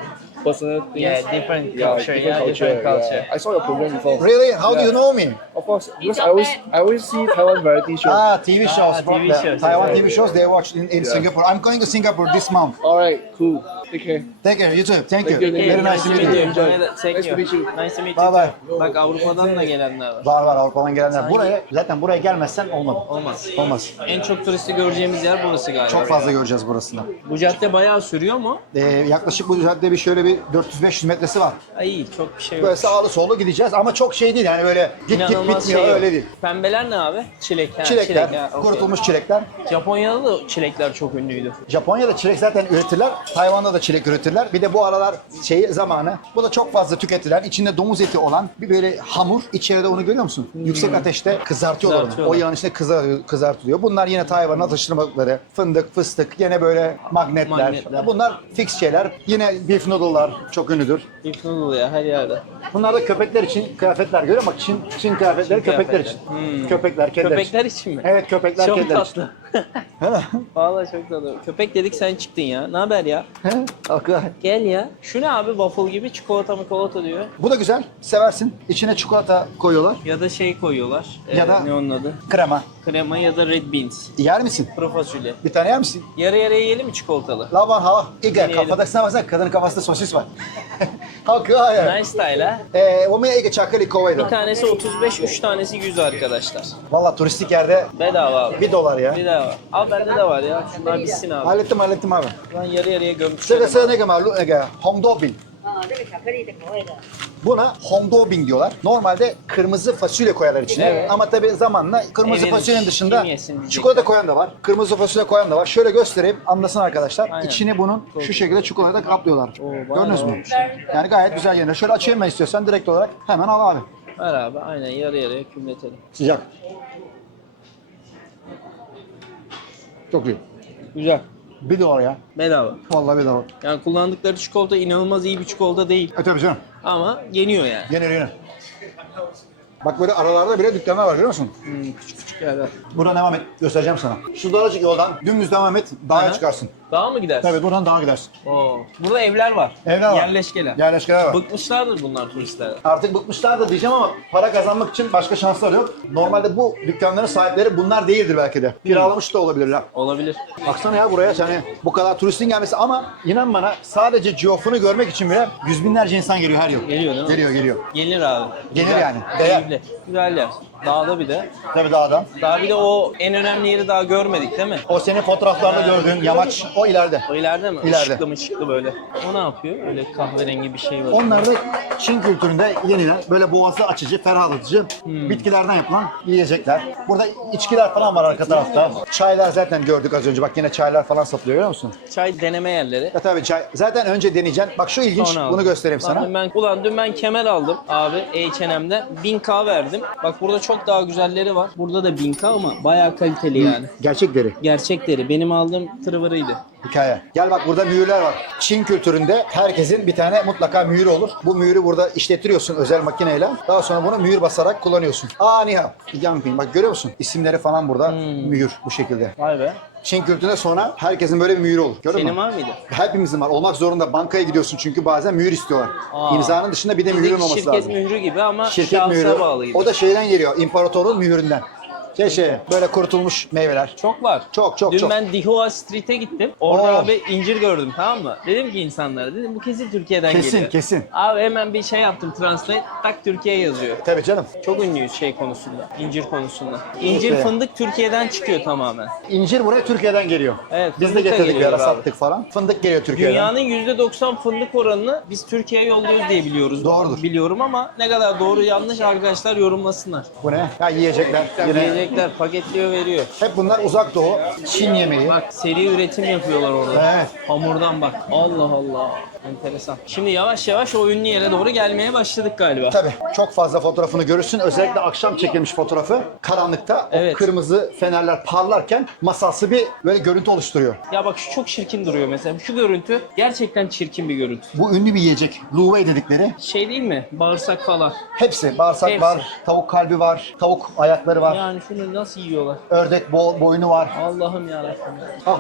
personal things. Yeah, different Yeah, culture. different Yeah, culture. different culture. Yeah. I saw your program before. Really? How do you know me? Of course, because I always see Taiwan variety shows. Ah, TV shows. from TV the shows, Taiwan yeah. TV shows they watch in Singapore. I'm going to Singapore this month. All right, cool. Take care. Take care. You too. Thank you. Thank you. Very nice to meet you. Enjoy. Thank Nice to you. meet you. Nice to meet Bye you. bye. too. Bak Avrupa'dan da gelenler var. Var Avrupa'dan gelenler. Buraya zaten buraya gelmezsen olmaz. Olmaz. Olmaz. En çok turisti göreceğimiz yer burası galiba. Çok fazla göreceğiz burasında. Bu cadde bayağı sürüyor mu? Yaklaşık bu cadde bir şöyle bir 400-500 metresi var. Ay çok bir şey yok. Böyle sağlı sollu gideceğiz ama çok şey değil yani böyle git İnanılmaz bitmiyor şey yok. öyle değil. Pembeler ne abi? Çilek. Ha, Çilekler, çilek, ha, okey. kurutulmuş çilekler. Japonya'da da çilekler çok ünlüydü. Japonya'da çilek zaten üretirler. Tayvan'da da çilek üretirler. Bir de bu aralar zamanı. Bu da çok fazla tüketilen, içinde domuz eti olan bir böyle hamur. İçeride onu görüyor musun? Yüksek ateşte kızartıyorlar onu. Kızartıyorlar. O yağın içinde kızartılıyor. Bunlar yine Tayvan'ın atıştırmalıkları. Fındık, fıstık, yine böyle magnetler. Magnetler. Bunlar fix şeyler. Yine beef noodle'lar çok ünlüdür. Beef noodle ya her yerde. Bunlar da köpekler için kıyafetler görüyor musun? Bak Çin kıyafetleri köpekler için. Köpekler, kediler için. Köpekler için mi? Evet köpekler, Çok kediler için. tatlı. Vallahi çok tatlı. Köpek dedik sen çıktın ya. Ne haber ya? Haklı. Gel ya. Şu ne abi waffle gibi çikolata diyor. Bu da güzel. Seversin. İçine çikolata koyuyorlar. Ya da şey koyuyorlar. Ya da- ne onun adı? Krema. Krema ya da red beans. Yer misin? Kuru fasulye. Bir tane yer misin? Yarı yarıya yiyelim mi çikolatalı? Lavan hava. İlk Yiyelim. kafadasına baksana kadının kafasında sosis var. Halkı ya. Nice style ha. O mu ilk çakali kovaydı. Bir tanesi 35, 3 tanesi 100 arkadaşlar. Valla turistik yerde Bedava abi. $1 ya. Bedava. Abi bende de var ya. Şunlar bitsin abi. Hallettim abi. Ben yarı yarıya gömmüşüm. 这个是那个嘛，那个红豆饼。这个巧克力的口味的。 Buna hongdobing diyorlar. Normalde kırmızı fasulye koyarlar içine. Evet. Ama tabii zamanla kırmızı Erimiş, fasulyenin dışında kim yesin diyecekler. çikolata koyan da var. Kırmızı fasulye koyan da var. Şöyle göstereyim, anlasın arkadaşlar. Aynen. İçini bunun şu şekilde çikolata kaplıyorlar. bayağı Gördünüz mü? olmuş. Yani gayet güzel yenir. Şöyle açayım ben istiyorsan direkt olarak hemen al abi. Ver abi aynen yarı yarıya kümletelim. Sıcak. Çok iyi. Güzel. $1 ya. Bedava. Vallahi bedava. Yani kullandıkları çikolata inanılmaz iyi bir çikolata değil. Tabii canım. Ama yeniyor yani. Yenir. Bak böyle aralarda bile dükkanlar var görüyor musun? Küçük küçük yerler. Buradan devam et. Göstereceğim sana. Şu daracık yoldan dümdüz devam et. Dağa Aha. çıkarsın. Dağa mı gidersin? Tabii buradan dağa gidersin. Oo. Burada evler var. Evler var. Yerleşkeler. Yerleşkeler var. Bıkmışlardır bunlar turistler. Artık bıkmışlardır diyeceğim ama para kazanmak için başka şansları yok. Normalde bu dükkanların sahipleri bunlar değildir belki de. Kiralamış da olabilirler. Olabilir. Baksana ya buraya yani bu kadar turistin gelmesi ama inan bana sadece Geoff'unu görmek için bile yüz binlerce insan geliyor her yıl. Geliyor değil mi? Geliyor. Gelir abi. Gelir Güzel. yani. Değer. Keyifli. Güzel yer. Dağda bir de. Tabii dağdan. Daha bir de o en önemli yeri daha görmedik değil mi? O senin fotoğraflarda gördüğün yamaç o ileride. O ileride mi? İleride. Işıklı mı ışıklı böyle. O ne yapıyor? Öyle kahverengi bir şey var. Onlar da Çin kültüründe yenilen böyle boğazı açıcı, ferahlatıcı bitkilerden yapılan yiyecekler. Burada içkiler falan var arka tarafta. Çaylar zaten gördük az önce. Bak yine çaylar falan satılıyor görüyor musun? Çay deneme yerleri. Ya tabii çay. Zaten önce deneyeceksin. Bak şu ilginç. Sonra Bunu aldım. göstereyim sana. Dün ben kemer aldım abi H&M'de. 1000K verdim. Bak burada çok daha güzelleri var. Burada da 1000K ama bayağı kaliteli yani. Gerçek deri. Gerçek deri. Benim aldığım tırvırıydı. Hikaye. Gel bak burada mühürler var. Çin kültüründe herkesin bir tane mutlaka mühürü olur. Bu mühürü burada işletiyorsun özel makineyle. Daha sonra bunu mühür basarak kullanıyorsun. Niha. Yangping. Bak görüyor musun? İsimleri falan burada mühür bu şekilde. Vay be. Çin kültüründe sonra herkesin böyle bir mühürü olur. Gördün Senin mü? var mıydı? Hepimizin var. Olmak zorunda. Bankaya gidiyorsun çünkü bazen mühür istiyorlar. Aa. İmzanın dışında bir de mühürün Bizdeki olması şirket lazım. mührü gibi ama Şirket şahsa mühürü. bağlı gibi. O da şeyden geliyor. İmparatorluğun mühüründen. Böyle kurutulmuş meyveler. Çok var. Çok. Dün ben Dihua Street'e gittim. Orada Oo. abi incir gördüm tamam mı? Dedim ki insanlara bu kesin Türkiye'den geliyor. Kesin. Abi hemen bir şey yaptım translate. Tak Türkiye yazıyor. Tabii canım. Çok ünlüyüz şey konusunda. İncir konusunda. İncir İşte. fındık Türkiye'den çıkıyor tamamen. İncir buraya Türkiye'den geliyor. Evet, Biz de fındık da getirdik bir geliyor ara abi. sattık falan. Fındık geliyor Türkiye'den. Dünyanın %90 fındık oranını biz Türkiye'ye yolluyoruz diye biliyoruz. Doğrudur. Biliyorum ama ne kadar doğru yanlış arkadaşlar yorumlasınlar. Bu ne? Ya yiyecekler. Yine. Yiyecekler paketliyor veriyor. Hep bunlar uzak doğu. Çin yemeği. Bak seri üretim yapıyorlar orada. Evet. Hamurdan bak. Allah Allah. Enteresan. Şimdi yavaş yavaş o ünlü yere doğru gelmeye başladık galiba. Tabii çok fazla fotoğrafını görürsün. Özellikle akşam çekilmiş fotoğrafı. Karanlıkta Evet. o kırmızı fenerler parlarken masalsı bir böyle görüntü oluşturuyor. Ya bak şu çok çirkin duruyor mesela. Şu görüntü gerçekten çirkin bir görüntü. Bu ünlü bir yiyecek. Lu Wei dedikleri. Şey değil mi? Bağırsak falan. Hepsi. Bağırsak Hepsi. var, tavuk kalbi var, tavuk ayakları var, Yani şunu nasıl yiyorlar? ördek boynu var. Allah'ım yarabbim.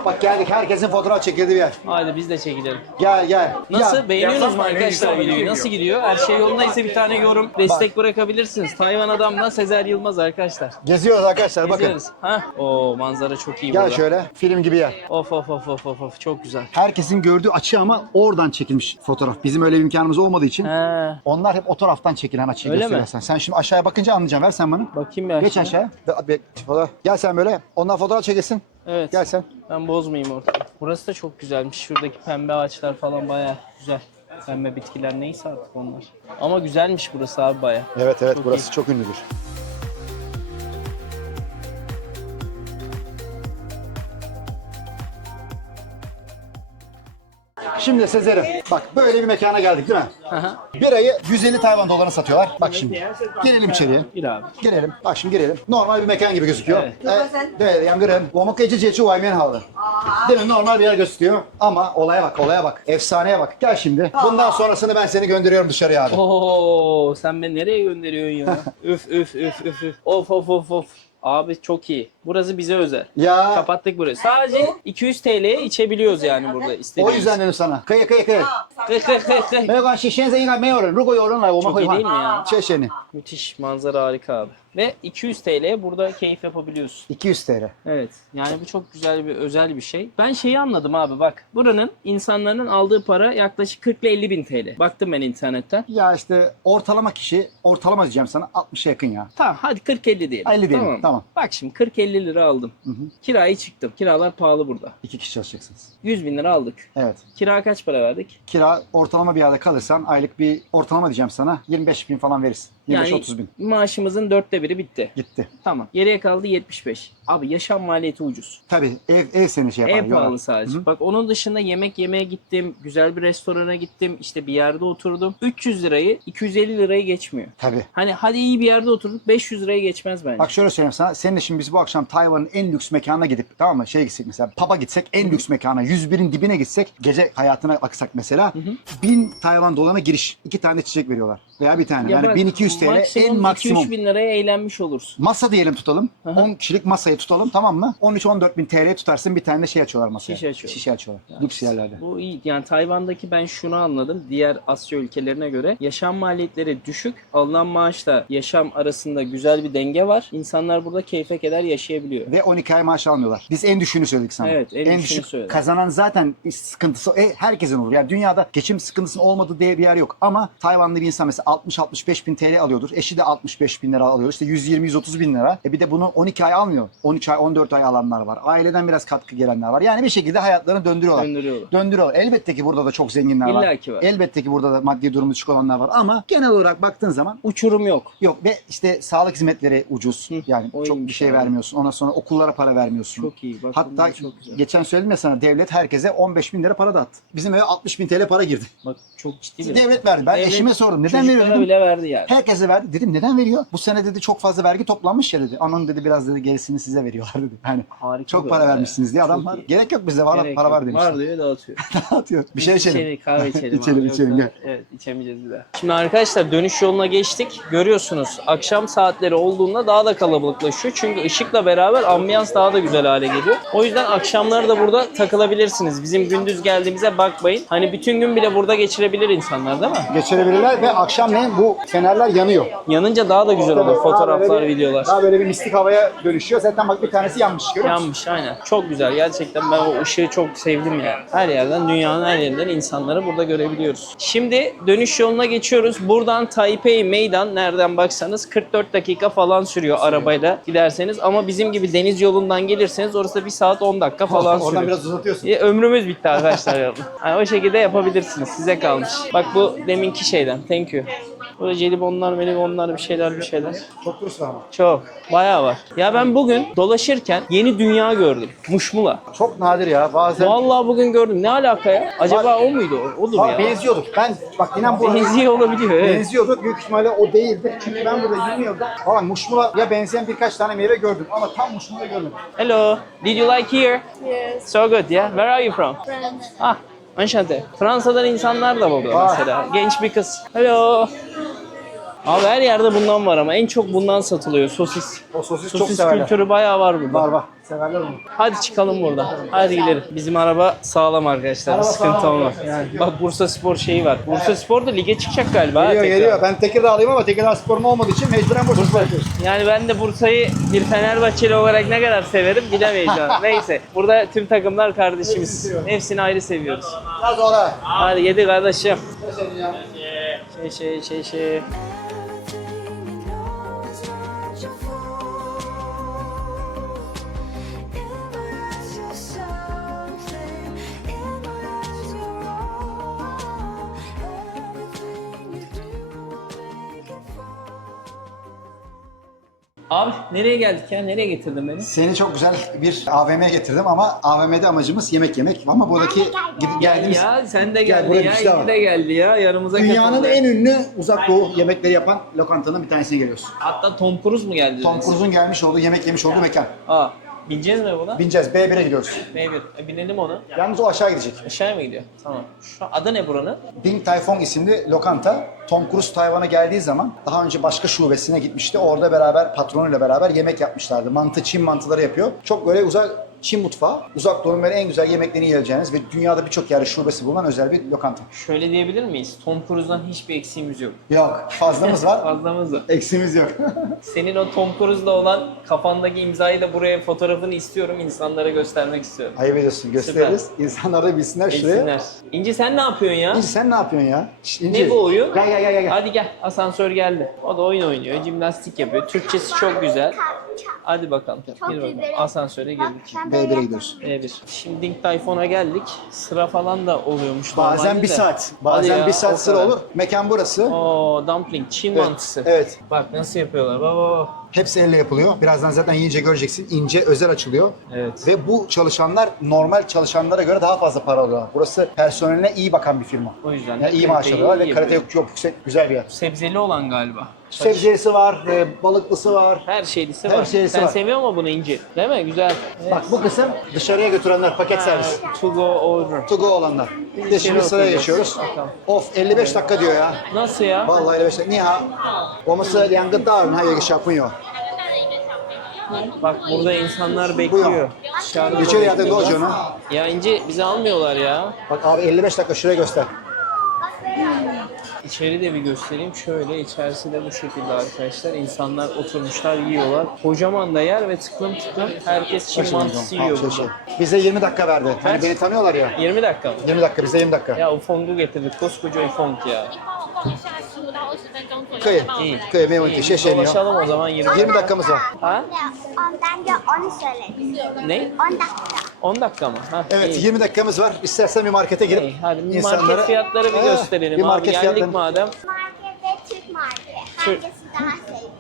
Bak geldik herkesin fotoğraf çekildiği bir yer. Haydi biz de çekilelim. Gel. Nasıl? Ya, Beğeniyorsunuz mu arkadaşlar videoyu? Nasıl gidiyor? Her şey yolundaysa bir tane yorum, destek bırakabilirsiniz. Tayvan Adam'la Sezer Yılmaz arkadaşlar. Geziyoruz arkadaşlar bakın. Geziyoruz. Ha? Oo manzara çok iyi Gel burada. şöyle film gibi yer. Of çok güzel. Herkesin gördüğü açı ama oradan çekilmiş fotoğraf. Bizim öyle bir imkanımız olmadığı için. He. Onlar hep o taraftan çekilen açıyı Öyle mi? gösteriyorsun. Sen şimdi aşağıya bakınca anlayacaksın. Ver sen bana. Bakayım bir Geç aşağı. aşağıya. Gel sen böyle. Onlar fotoğraf çekilsin. Evet. Gel sen. Ben bozmayayım ortalığı. Burası da çok güzelmiş. Şuradaki pembe ağaçlar falan bayağı güzel. Pembe bitkiler neyse artık onlar. Ama güzelmiş burası abi bayağı. Evet Çok burası çok ünlüdür. Şimdi Sezer'im bak böyle bir mekana geldik değil mi? Aha. Birayı 150 Tayvan dolarına satıyorlar. Bak şimdi. Girelim içeriye. Bir abi. Girelim. Bak şimdi girelim. Normal bir mekan gibi gözüküyor. Evet. Evet, yangırın. 我们可以直接去外面好了. Değil mi? Normal bir yer gösteriyor. Ama olaya bak. Efsaneye bak. Gel şimdi. Bundan sonrasını ben seni gönderiyorum dışarıya abi. Oo, sen beni nereye gönderiyorsun ya? üf. Of. Abi çok iyi. Burası bize özel. Ya Kapattık burayı. Sadece 200 TL'ye içebiliyoruz yani burada o istediğimiz. yüzden dedim sana. Kıyı. 没有关系，现在应该没有人。如果有人来，我们 Çok 会 iyi 换 değil mi ya? 谢谢你。 Müthiş manzara harika abi. Ve 200 TL'ye burada keyif yapabiliyorsun. 200 TL. Evet. Yani bu çok güzel bir özel bir şey. Ben şeyi anladım abi bak. Buranın insanların aldığı para yaklaşık 40 ile 50 bin TL. Baktım ben internetten. Ya işte ortalama kişi, ortalama diyeceğim sana 60'a yakın ya. Tamam hadi 40-50 diyelim. 50 diyelim, tamam. Bak şimdi 40-50 lira aldım. Kirayı çıktım. Kiralar pahalı burada. 2 kişi çalışacaksınız. 100 bin lira aldık. Evet. Kira kaç para verdik? Kira ortalama bir yerde kalırsan aylık bir ortalama diyeceğim sana 25 bin falan verirsin. 25-30 bin. Maaşımızın 4'te 1'i bitti. Gitti. Tamam. Geriye kaldı 75. Abi yaşam maliyeti ucuz. Tabii ev seni şey yapar. En yorar. pahalı sadece. Hı. Bak onun dışında yemek yemeye gittim. Güzel bir restorana gittim. İşte bir yerde oturdum. 300 lirayı 250 lirayı geçmiyor. Tabii. Hani hadi iyi bir yerde oturduk 500 liraya geçmez bence. Bak şöyle söyleyeyim sana. Seninle şimdi biz bu akşam Tayvan'ın en lüks mekanına gidip tamam mı? Şeye gitsek mesela pub'a gitsek en lüks mekana 101'in dibine gitsek gece hayatına aksak mesela 1000 Tayvan dolarına giriş. 2 tane çiçek veriyorlar. Veya bir tane. Ya Yani bak, 1200 TL en maksimum. 2-3 bin liraya eğlenmiş olursun. Masa diyelim tutalım. Hı hı. 10 kişilik masayı tutalım tamam mı? 13-14 bin TL tutarsın bir tane de şey açıyorlar masaya. Şişe açıyorlar. Şişe açıyorlar. Lüks yerlerde. Bu iyi. Yani Tayvan'daki ben şunu anladım. Diğer Asya ülkelerine göre yaşam maliyetleri düşük. Alınan maaşla yaşam arasında güzel bir denge var. İnsanlar burada keyfe keder yaşayabiliyor. Ve 12 ay maaş almıyorlar. Biz en düşüğünü söyledik sana. Evet, en düşüğünü düşük söyledik. kazanan zaten sıkıntısı herkesin olur. Yani dünyada geçim sıkıntısının olmadığı diye bir yer yok. Ama Tayvanlı bir insan mesela 60-65 bin TL alıyordur. Eşi de 65 bin lira alıyor. İşte 120-130 bin lira. Bir de bunu 12 ay almıyor. 13 ay, 14 ay alanlar var. Aileden biraz katkı gelenler var. Yani bir şekilde hayatlarını döndürüyorlar. Döndürüyorlar. Elbette ki burada da çok zenginler var. İlla ki var. Elbette ki burada da maddi durumu düşük olanlar var. Ama genel olarak baktığın zaman Uçurum yok. yok. Ve işte sağlık hizmetleri ucuz. Yani o çok bir iyiymiş şey abi. vermiyorsun. Ondan sonra okullara para vermiyorsun. Çok iyi. Bak Hatta bunlar çok güzel. geçen söyledim ya sana devlet herkese 15 bin lira para dağıttı. Bizim eve 60 bin TL para girdi. Bak çok ciddi bir. Devlet verdi. Ben Devlet eşime sordum. Neden veriyor çocuklara dedim. bile verdi yani. Herkese verdi. Dedim neden veriyor? Bu sene dedi çok fazla vergi toplanmış ya dedi. Onun dedi biraz dedi gerisini size veriyorlar dedi. Yani Harika çok bir para olay vermişsiniz diye adam Çok iyi. gerek yok bizde var Gerek para yok. var demişler. Var diyor dağıtıyor. Atıyor. Bir şey içelim. Kahve içelim. İçelim, abi. içelim, Yoksa- Evet içemeyeceğiz bir daha. Şimdi arkadaşlar dönüş yoluna geçtik. Görüyorsunuz akşam saatleri olduğunda daha da kalabalıklaşıyor. Çünkü ışıkla beraber ambiyans daha da güzel hale geliyor. O yüzden akşamları da burada takılabilirsiniz. Bizim gündüz geldiğimize bakmayın. Hani bütün gün bile burada geçirebilir insanlar değil mi? Geçirebilirler ve akşamleyin bu fenerler yanıyor. Yanınca daha da güzel olur Daha fotoğraflar, böyle bir- videolar. Daha böyle bir mistik havaya dönüşüyor. Zaten bak bir tanesi yanmış. Görüyor musun? Yanmış aynen. Çok güzel. Gerçekten ben o ışığı çok sevdim yani. Her yerden, dünyanın her yerinden insanları burada görebiliyoruz. Şimdi dönüş yoluna geçiyoruz. Buradan Taipei Meydan nereden baksanız 44 dakika falan sürüyor arabayla giderseniz. Ama bizim gibi deniz yolundan gelirseniz orası da 1 saat 10 dakika falan Oradan sürüyor. biraz uzatıyorsun. Ömrümüz bitti arkadaşlar. Yani o şekilde yapabilirsiniz. Size kalmış. Bak bu deminki şeyden. Thank you. Burada jelibonlar, melibonlar bir şeyler. Çok turist var ama. Çok. Bayağı var. Ya ben bugün dolaşırken yeni dünya gördüm. Muşmula. Çok nadir ya bazen. Vallahi bugün gördüm. Ne alaka ya? Acaba o muydu? Odur Aa, ya. benziyorduk. Ben bak inan bu Benziyor olabiliyor. Evet. benziyorduk. Büyük ihtimalle o değildi. Çünkü ben burada 20 yılda falan muşmula'ya benzeyen birkaç tane meyve gördüm. Ama tam muşmula görmedim. Hello. Did you like here? Yes. So good yeah. Where are you from? France. Ah. Enchanté. Fransa'dan insanlar da burada Vay. mesela. Genç bir kız. Hello. Abi her yerde bundan var ama en çok bundan satılıyor. Sosis. O sosis çok Sosis severler. kültürü bayağı var burada. Var. Severler onu. Hadi çıkalım buradan. Hadi gidelim. Bizim araba sağlam arkadaşlar. Araba Sıkıntı sağlam. olmaz. Yani bak Bursa Spor şeyi var. Bursa Spor da lige çıkacak galiba. ha, tekrar. Geliyor. Ben Tekirdağlıyım ama Tekirdağ sporum olmadığı için mecburen Bursa Spor yapıyoruz. Yani ben de Bursa'yı bir Fenerbahçeli olarak ne kadar severim bilemeyiz şu an. Neyse. Burada tüm takımlar kardeşimiz. Hepsini ayrı seviyoruz. Az sonra. Hadi yedi kardeşim. Senin ya. Şey. Everything knows what you're for. In my eyes you're something, in my eyes you're all. Everything you do, I make it fall. Abi nereye geldik ya? Nereye getirdin beni? Seni çok güzel bir AVM'ye getirdim ama AVM'de amacımız yemek yemek. Ama buradaki gidip geldiğimiz Ya sen de Gel, geldi buraya ya. bir şey daha İki var. de geldi ya. Yanımıza dünyanın katıldı. en ünlü uzak doğu yemekleri yapan lokantanın bir tanesine geliyorsun. Hatta Tom Cruise mu geldi? Tom dediniz? Cruise'un gelmiş olduğu, yemek yemiş olduğu mekan. Aa. Bineceğiz mi buna? Bineceğiz. B1'e gidiyoruz. Maybe. Binelim onu. Yalnız o aşağı gidecek. Aşağıya mı gidiyor? Tamam. Şu adı ne buranın? Ding Tai Fung isimli lokanta. Tom Cruise Tayvan'a geldiği zaman daha önce başka şubesine gitmişti. Orada beraber patronuyla beraber yemek yapmışlardı. Mantı, Çin mantıları yapıyor. Çok böyle güzel Çin mutfağı. Uzak Doğu'nun böyle en güzel yemeklerini yiyeceğiniz ve dünyada birçok yerde şubesi bulunan özel bir lokanta. Şöyle diyebilir miyiz? Tom Cruise'dan hiçbir eksiğimiz yok. Yok, fazlamız var. Fazlamız var. Eksiğimiz yok. Senin o Tom Cruise'la olan kafandaki imzayı da buraya fotoğrafını istiyorum. İnsanlara göstermek istiyorum. Ayıp ediyorsun, gösteririz. İnsanlar da bilsinler şuraya. Bilsinler. İnci sen ne yapıyorsun ya? İnci sen ne yapıyorsun ya? Şş, İnci. Ne bu oyun? Gel. Hadi gel. Asansör geldi. O da oyun oynuyor. Jimnastik yapıyor. Türkçesi çok güzel. Hadi bakalım. Gir bakalım. Asansöre girdik. B1'e gidiyoruz. E1. Şimdi Dink Tayfon'a geldik. Sıra falan da oluyormuş Bazen normalde bir de. saat. Hadi Bazen ya, bir saat o sıra kadar. olur. Mekan burası. Oo, dumpling, Çin Evet, mantısı. evet. Bak nasıl yapıyorlar. Baba. Hepsi elle yapılıyor. Birazdan zaten yiyince göreceksin. İnce özel açılıyor. Evet. Ve bu çalışanlar normal çalışanlara göre daha fazla para alıyorlar. Burası personeline iyi bakan bir firma. O yüzden Yani iyi maaş kaliteyi alıyorlar ve iyi kalite yapıyor. çok yüksek, güzel bir yer. Sebzeli olan galiba. Sebzesi var, balıklısı var. Her şeylisi Her var. şeylisi Sen var. seviyor musun bunu İnci? Değil mi? Güzel. Bak bu kısım dışarıya götürenler paket servis. To go order. To go olanlar. Bir de şimdi içeri sıraya oturacağız. geçiyoruz. Bakalım. Of 55 dakika diyor ya. Nasıl ya? Vallahi 55 dakika. Niye ha? 我们是2个大人还有一个小朋友。 Bak burada insanlar bekliyor. Dışarıda İçeri da yerde bekliyorlar. dojo'nu. Ya İnci bizi almıyorlar ya. Bak abi 55 dakika şuraya göster. İçeri de bir göstereyim. Şöyle içerisi de bu şekilde arkadaşlar. İnsanlar oturmuşlar, yiyorlar. Kocaman da yer ve tıklım tıklım herkes Çin mantısı yiyor burada. Bize 20 dakika verdi. Hani Kaç? beni tanıyorlar ya. 20 dakika mı? 20 dakika bize 20 dakika. Ya Ufong'u getirdik. Koskoca Ufong ya. 可以 İyi. 可以没问题 谢谢你哦。 Dolaşalım o zaman 20 20 dakikamız var. Ha? Ondan da 10 söyle. Ne? 10 dakika. 10 dakika mı? Ha, Evet iyi. 20 dakikamız var. İstersen bir markete girip İyi, hadi bir insanlara- market fiyatları bir gösterelim bir abi. market Geldik fiyatlarını- madem. Market ve Türk market. Türk- Hangisi daha sevdiğin?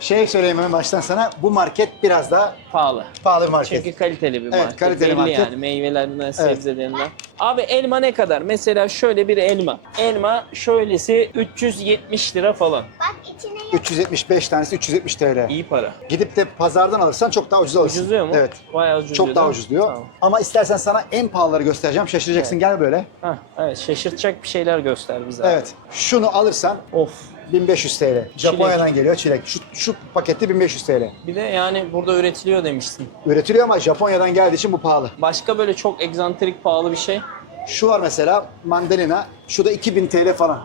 Şey söyleyeyim hemen baştan sana. Bu market biraz daha Pahalı. pahalı bir market. Çünkü kaliteli bir Evet, market. kaliteli Belli market. yani meyvelerinden, sebzelerinden. Abi elma ne kadar? Mesela şöyle bir elma. Elma şöylesi 370 lira falan. Bak içine yok. 375 tanesi 370 TL. İyi para. Gidip de pazardan alırsan çok daha ucuz alırsın. Ucuzluyor mu? Evet. Bayağı ucuzluyor. Çok daha değil mi? ucuz diyor. Tamam. Ama istersen sana en pahalıları göstereceğim. Şaşıracaksın. Gel böyle. Hah, evet şaşırtacak bir şeyler göster bize. abi. Evet. Şunu alırsan Of. 1500 TL. Japonya'dan geliyor çilek. Şu paketi 1500 TL. Bir de yani burada üretiliyor demiştin. Üretiliyor ama Japonya'dan geldiği için bu pahalı. Başka böyle çok egzantrik pahalı bir şey. Şu var mesela mandalina. Şu da 2000 TL falan.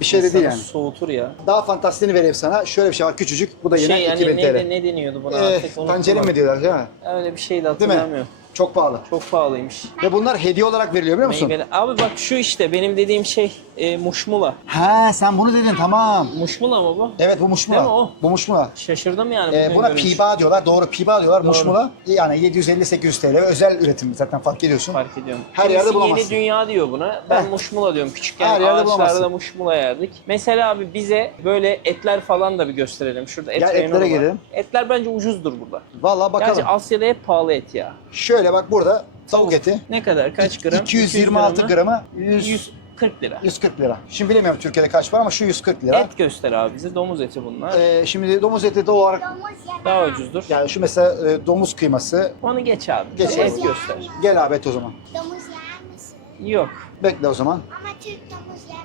Bir şey de değil İnsanı yani. soğutur ya. Daha fantastiğini vereyim sana. Şöyle bir şey var küçücük. Bu da yine Şey yani 2000 TL. ne deniyordu buna artık unuttum. Tancerin ben. mi diyorlar değil mi? Öyle bir şey de Değil mi? hatırlamıyorum. Çok pahalı. Çok pahalıymış. Ve bunlar hediye olarak veriliyor biliyor musun? Meyveler. Abi bak şu işte benim dediğim şey muşmula. Ha sen bunu dedin tamam. Muşmula mı bu? Evet bu muşmula. Değil mi o? Bu muşmula. Şaşırdım yani. bugün Buna görünce. piba diyorlar. Doğru piba diyorlar. Doğru. Muşmula. Yani 750-800 TL ve özel üretim zaten fark ediyorsun. Fark ediyorum. Her Kimisi yerde bulamazsın. Yeni dünya diyor buna. Ben Heh. muşmula diyorum. Küçükken Her yerde ağaçlarda bulamazsın. muşmula yerdik. Mesela abi bize böyle etler falan da bir gösterelim. Şurada et Gel reyonu etlere var. gelelim. Etler bence ucuzdur burada. Vallahi bakalım. Gerçi Asya'da hep pahalı et ya. Şöyle bak burada tavuk eti. Ne kadar? Kaç gram? 226 200 gramı 140 lira. 140 lira. Şimdi bilemiyorum Türkiye'de kaç var ama şu 140 lira. Et göster abi bize. Domuz eti bunlar. Şimdi domuz eti de olarak Domuz yeme. Daha ucuzdur. yani şu mesela domuz kıyması. Onu geç abi. Geç et abi. göster. Gel abi et o zaman. Domuz yer misin? Yok. Bekle o zaman. Ama Türk domuz yeme.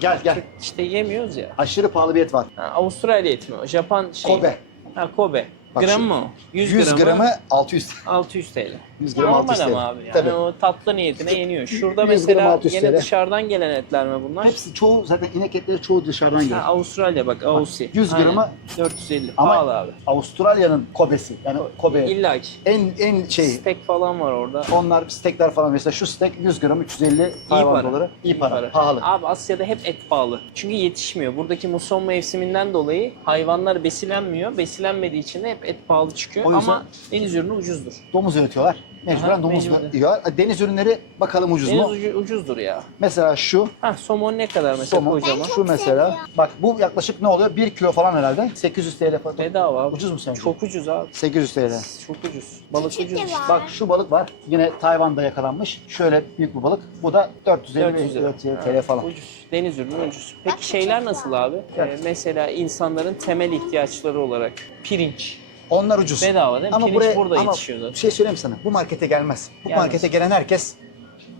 Gel gel. İşte yemiyoruz ya. Aşırı pahalı bir et var. Ha, Avustralya eti mi o? Japan şey. Kobe. Ha Kobe. Bak Gram şu- mı o? 100 gramı 600. 600 TL. 100 gram Normal 600 TL. ama abi. Yani Tabii. o tatlı niyetine yeniyor. Şurada 100 gram mesela 600 yine TL. dışarıdan gelen etler mi bunlar? Hepsi çoğu zaten inek etleri çoğu dışarıdan Ha, geliyor. Avustralya bak Aussie. 100 Aynen. gramı 450. ama Pahalı abi. Avustralya'nın Kobe'si. Yani Kobe İlla ki. en şey Steak falan var orada. onlar steakler falan mesela şu steak 100 gramı 350 Tayvan para. doları. İyi para. Pahalı. Abi Asya'da hep et pahalı. Çünkü yetişmiyor. Buradaki muson mevsiminden dolayı hayvanlar besilenmiyor. Besilenmediği için de hep et pahalı çıkıyor. O yüzden- Ama deniz ürünü ucuzdur. Domuz üretiyorlar. Mecburen Aha, domuz mecburen. yiyorlar. Deniz ürünleri bakalım ucuz Deniz mu? ucuzdur ya. Mesela şu Ha somon ne kadar mesela somon. kocaman? Şu mesela. Bak bu yaklaşık ne oluyor? 1 kilo falan herhalde. 800 TL falan. Bedava abi. Ucuz mu sence? Çok ucuz abi. 800 TL. Çok ucuz. Balık Küçük de ucuz. var. Bak şu balık var. Yine Tayvan'da yakalanmış. Şöyle büyük bir balık. Bu da 450 400 lira. TL falan. Ucuz. Deniz ürünü ucuz. Peki şeyler nasıl abi? Mesela insanların temel ihtiyaçları olarak pirinç. Onlar ucuz. Bedava değil mi? Pirinç burada yetişiyor zaten. Bir şey söyleyeyim mi sana. Bu markete gelmez. Bu Gelmez. markete gelen herkes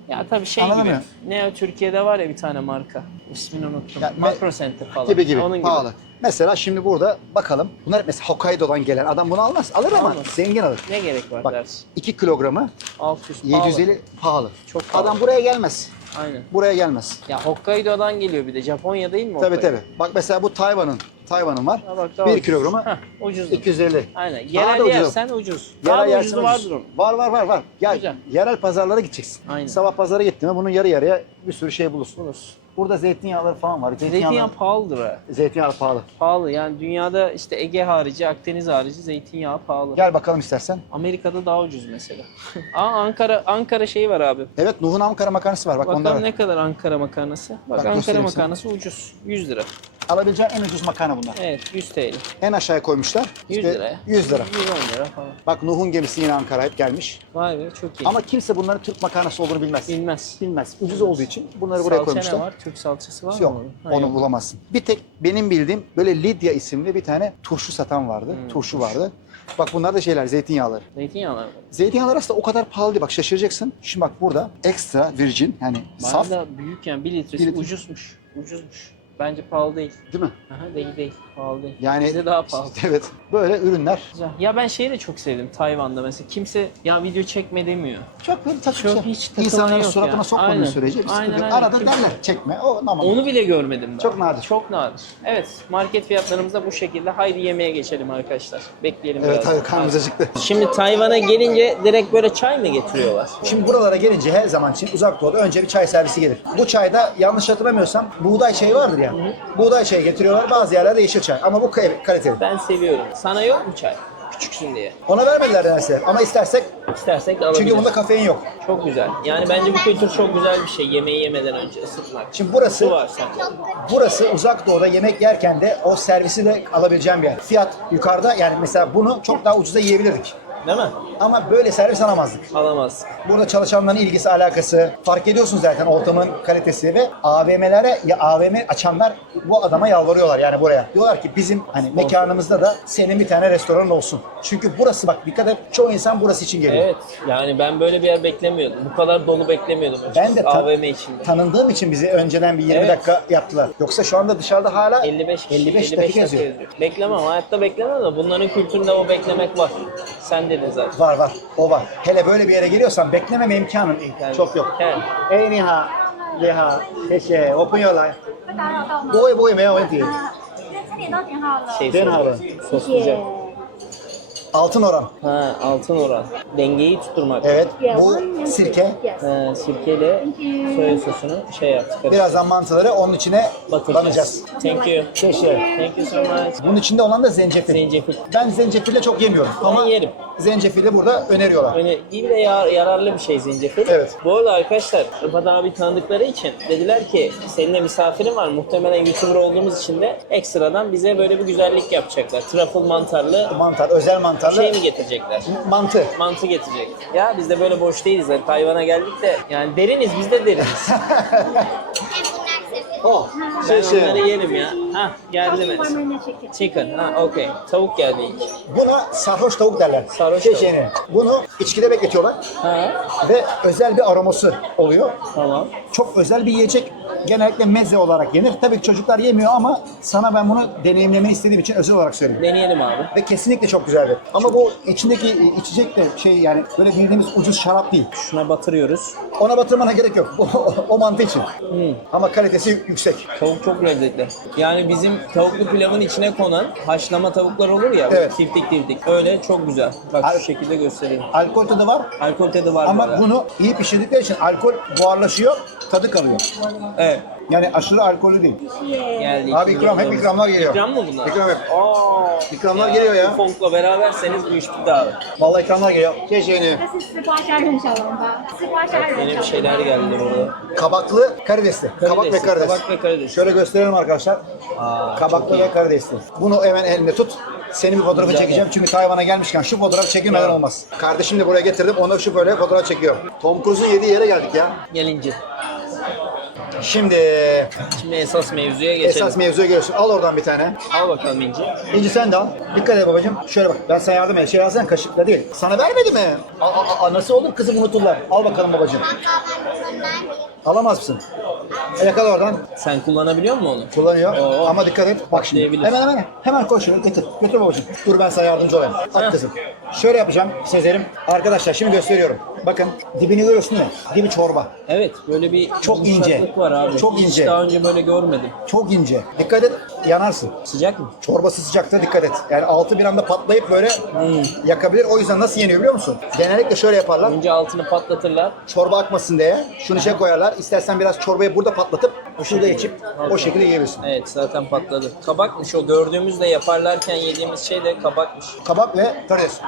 Ya tabii şey Anladın gibi. mı? Ne Türkiye'de var ya bir tane marka. İsmini unuttum. Ya, Makro Center falan. Gibi. Onun gibi. Pahalı. Mesela şimdi burada bakalım. Bunlar mesela Hokkaido'dan gelen adam bunu almaz. Alır ama Almaz. zengin alır. Ne gerek var Bak dersin? 2 kilogramı 600 pahalı. 750 pahalı. Çok pahalı. Adam buraya gelmez. Aynen. Buraya gelmez. Ya Hokkaido'dan geliyor bir de. Japonya değil mi Tabii Hokkaido? tabii. Bak mesela bu Tayvan'ın var. Ha bak, daha 1 ucuz. kilogramı Heh, ucuz. 250. Aynen. Daha da Yerel ucuz. yersen ucuz. Yerel Daha da yersen ucuzu ucuz. vardır onun. Var. Gel Güzel. yerel pazarlara gideceksin. Aynen. Sabah pazara gittin mi bunun yarı yarıya bir sürü şey bulursun. Bulursun. Burada zeytinyağları falan var. Zeytinyağı pahalıdır ha. Zeytinyağı pahalı. Pahalı yani dünyada işte Ege harici, Akdeniz harici zeytinyağı pahalı. Gel bakalım istersen. Amerika'da daha ucuz mesela. Ankara şeyi var abi. Evet Nuh'un Ankara makarnası var. Bak onda Bakalım var. ne kadar Ankara makarnası. Bak Ankara göstereyim sana. makarnası ucuz. 100 lira. Alabileceğin en ucuz makarna bunlar. Evet 100 TL. En aşağıya koymuşlar. 100 İşte liraya. 100 lira. 110 lira falan. Bak Nuh'un gemisi yine Ankara'ya gelmiş. Vay be çok iyi. Ama kimse bunların Türk makarnası olduğunu bilmez. bilmez. Bilmez. Ucuz olduğu için bunları buraya Salça koymuşlar. ne var? Türk salçası var mı? Yok, onun? Ha, onu yok. bulamazsın. Bir tek benim bildiğim böyle Lidya isimli bir tane turşu satan vardı. Turşu vardı. Bak bunlar da şeyler, zeytinyağları. Zeytinyağlar mı? Zeytinyağları aslında o kadar pahalı değil. Bak şaşıracaksın. Şimdi bak burada extra virgin yani saf Bayağı da büyük yani 1 litresi Bir litre. ucuzmuş. Ucuzmuş. Bence pahalı değil. değil mi? Aha, değil. Pahalı değil. Yani Bizde daha pahalı. Evet. Böyle ürünler. Güzel. Ya ben şeyi de çok sevdim Tayvan'da mesela. Kimse ya video çekme demiyor. Çok böyle takıcı. Çok hiç takılan İnsanların yok suratına ya. sokmadığın Aynen. sürece bir sıkıntı Aynen, yok. aynen. Arada Kimse- derler çekme. O normal. Onu bile görmedim daha. Çok nadir. Çok nadir. Evet, market fiyatlarımız da bu şekilde. Haydi yemeğe geçelim arkadaşlar. Bekleyelim Evet biraz. hadi karnımız acıktı. Şimdi Tayvan'a gelince direkt böyle çay mı getiriyorlar? Şimdi buralara gelince her zaman için uzak doğuda önce bir çay servisi gelir. Bu çayda yanlış hatırlamıyorsam buğday çayı vardır ya. Buğday çayı getiriyorlar, bazı yerlerde yeşil çay ama bu kaliteli. Ben seviyorum. Sana yok mu çay? Küçüksün diye. Ona vermediler nedense ama istersek İstersek de alabiliriz. çünkü bunda kafein yok. Çok güzel. Yani bence bu kültür çok güzel bir şey. Yemeği yemeden önce ısıtmak. Şimdi Su var sende. burası uzak doğuda yemek yerken de o servisi de alabileceğim bir yer. Fiyat yukarıda yani mesela bunu çok daha ucuza yiyebilirdik. Değil mi? Ama böyle servis alamazdık. Alamaz. Burada çalışanların ilgisi, alakası fark ediyorsun zaten ortamın kalitesi ve AVM açanlar bu adama yalvarıyorlar yani buraya. Diyorlar ki bizim hani mekanımızda da senin bir tane restoran olsun. Çünkü burası bak dikkat et çoğu insan burası için geliyor. Evet. Yani ben böyle bir yer beklemiyordum. Bu kadar dolu beklemiyordum. Ben de AVM içinde. tanındığım için bizi önceden bir 20 Evet. dakika yaptılar. Yoksa şu anda dışarıda hala 55 dakika yazıyor. Beklemem. Hayatta beklemem de bunların kültüründe o beklemek var. Sen dedin zaten. Var. O var. Hele böyle bir yere geliyorsan beklememe imkanın çok yok. Evet. Ey ni hao, ni hao, 谢谢，我朋友来，会打扰到吗？不会没有问题。这点都挺好的。Şey Sen söyleyeyim. abi. Sos güzel. Altın oran. Ha, altın oran. Dengeyi tutturmak. Evet. Bu sirke. Sirkeyle soya sosunu şey yaptık. Birazdan mantıları onun içine banacağız. Thank you. 谢谢。 Thank you so much. Bunun içinde olan da zencefil. Zencefil. Ben zencefille çok yemiyorum ama yerim. zencefili burada öneriyorlar. Öyle iyi de yararlı bir şey zencefil. Evet. Bu arada arkadaşlar Rıfat abi tanıdıkları için dediler ki senin de misafirin var. Muhtemelen YouTuber olduğumuz için de ekstradan bize böyle bir güzellik yapacaklar. Truffle mantarlı Mantar, özel mantarlı şey mi getirecekler? mantı. Mantı getirecek. Ya biz de böyle boş değiliz. Yani Tayvan'a geldik de yani deriniz biz de deriniz. Oh, Ben 谢谢。 onları yerim ya. Hah geldi mi? Chicken. Ha okey. Tavuk geldi ilk. Buna sarhoş tavuk derler. Sarhoş tavuk. Şeşeni. Bunu içkide bekletiyorlar Ha ve özel bir aroması oluyor. tamam. Çok özel bir yiyecek. Genellikle meze olarak yenir. Tabii ki çocuklar yemiyor ama sana ben bunu deneyimlemeyi istediğim için özel olarak söyleyeyim. Deneyelim abi. Ve kesinlikle çok güzeldi. Ama bu içindeki içecek de şey yani böyle bildiğimiz ucuz şarap değil. Şuna batırıyoruz. Ona batırmana gerek yok. O mantı için. Ama kalitesi yüksek. Tavuk çok lezzetli. Yani bizim tavuklu pilavın içine konan haşlama tavuklar olur ya. Evet. Tiftik. Öyle çok güzel. Bak şu şekilde göstereyim. Alkol tadı var Alkol tadı var ama burada. bunu iyi pişirdikleri için alkol buharlaşıyor, tadı kalıyor. Evet. Yani aşırı alkollü değil. Geldi. Abi ikram, hep ikramlar geliyor. İkram mı bunlar? İkram hep. Aa, İkramlar geliyor ya. Fonk'la beraberseniz bu iş bitti abi. Vallahi ikramlar geliyor. Keşkeğini. 这是丝瓜虾仁小笼包，丝瓜虾仁 Yeni 小 bir 笼 şeyler geldi burada. Kabaklı karidesli. Kabak ve karides. Kabak ve karides. Şöyle gösterelim arkadaşlar. Aa, Kabaklı çok iyi. ve karidesli. Bunu hemen elinde tut. Senin bir fotoğrafı Güzel. çekeceğim çünkü Tayvan'a gelmişken şu fotoğraf çekilmeden olmaz. Kardeşim de buraya getirdim. Ona şu böyle fotoğraf çekiyor. Tom Cruise'un yediği yere geldik ya. Gelince. Şimdi Şimdi esas mevzuya geçelim. esas mevzuya geliyorsun. Al oradan bir tane. Al bakalım İnci. İnci sen de al. Dikkat et babacığım. Şöyle bak. Ben sana yardım edeyim. Şey alsana kaşıkla değil. Sana vermedi mi? Nasıl olur kızım unuturlar. Al bakalım babacığım. Alamaz mısın? Yakala oradan. Sen kullanabiliyor musun onu? Kullanıyor. Oo. Ama dikkat et. Bak şimdi. Patlayabilir. Hemen koş şunu getir. Götür babacığım. Dur ben sana yardımcı olayım. At kızım. Şöyle yapacağım Sezer'im. Arkadaşlar şimdi gösteriyorum. Bakın dibini görüyorsun değil mi? Dibi çorba. Evet, böyle bir Çok ince. yumuşaklık var abi. Çok Hiç ince. daha önce böyle görmedim. Çok ince. Dikkat et. Yanarsın. Sıcak mı? Çorbası sıcakta dikkat et. Yani altı bir anda patlayıp böyle yakabilir. O yüzden nasıl yeniyor biliyor musun? Genellikle şöyle yaparlar. Önce altını patlatırlar. Çorba akmasın diye şunu şey koyarlar. İstersen biraz çorbayı burada patlatıp şurada içip o şekilde yiyebilirsin. Evet, zaten patladı. Kabakmış o, gördüğümüzde yaparlarken yediğimiz şey de kabakmış. Kabak ve karides.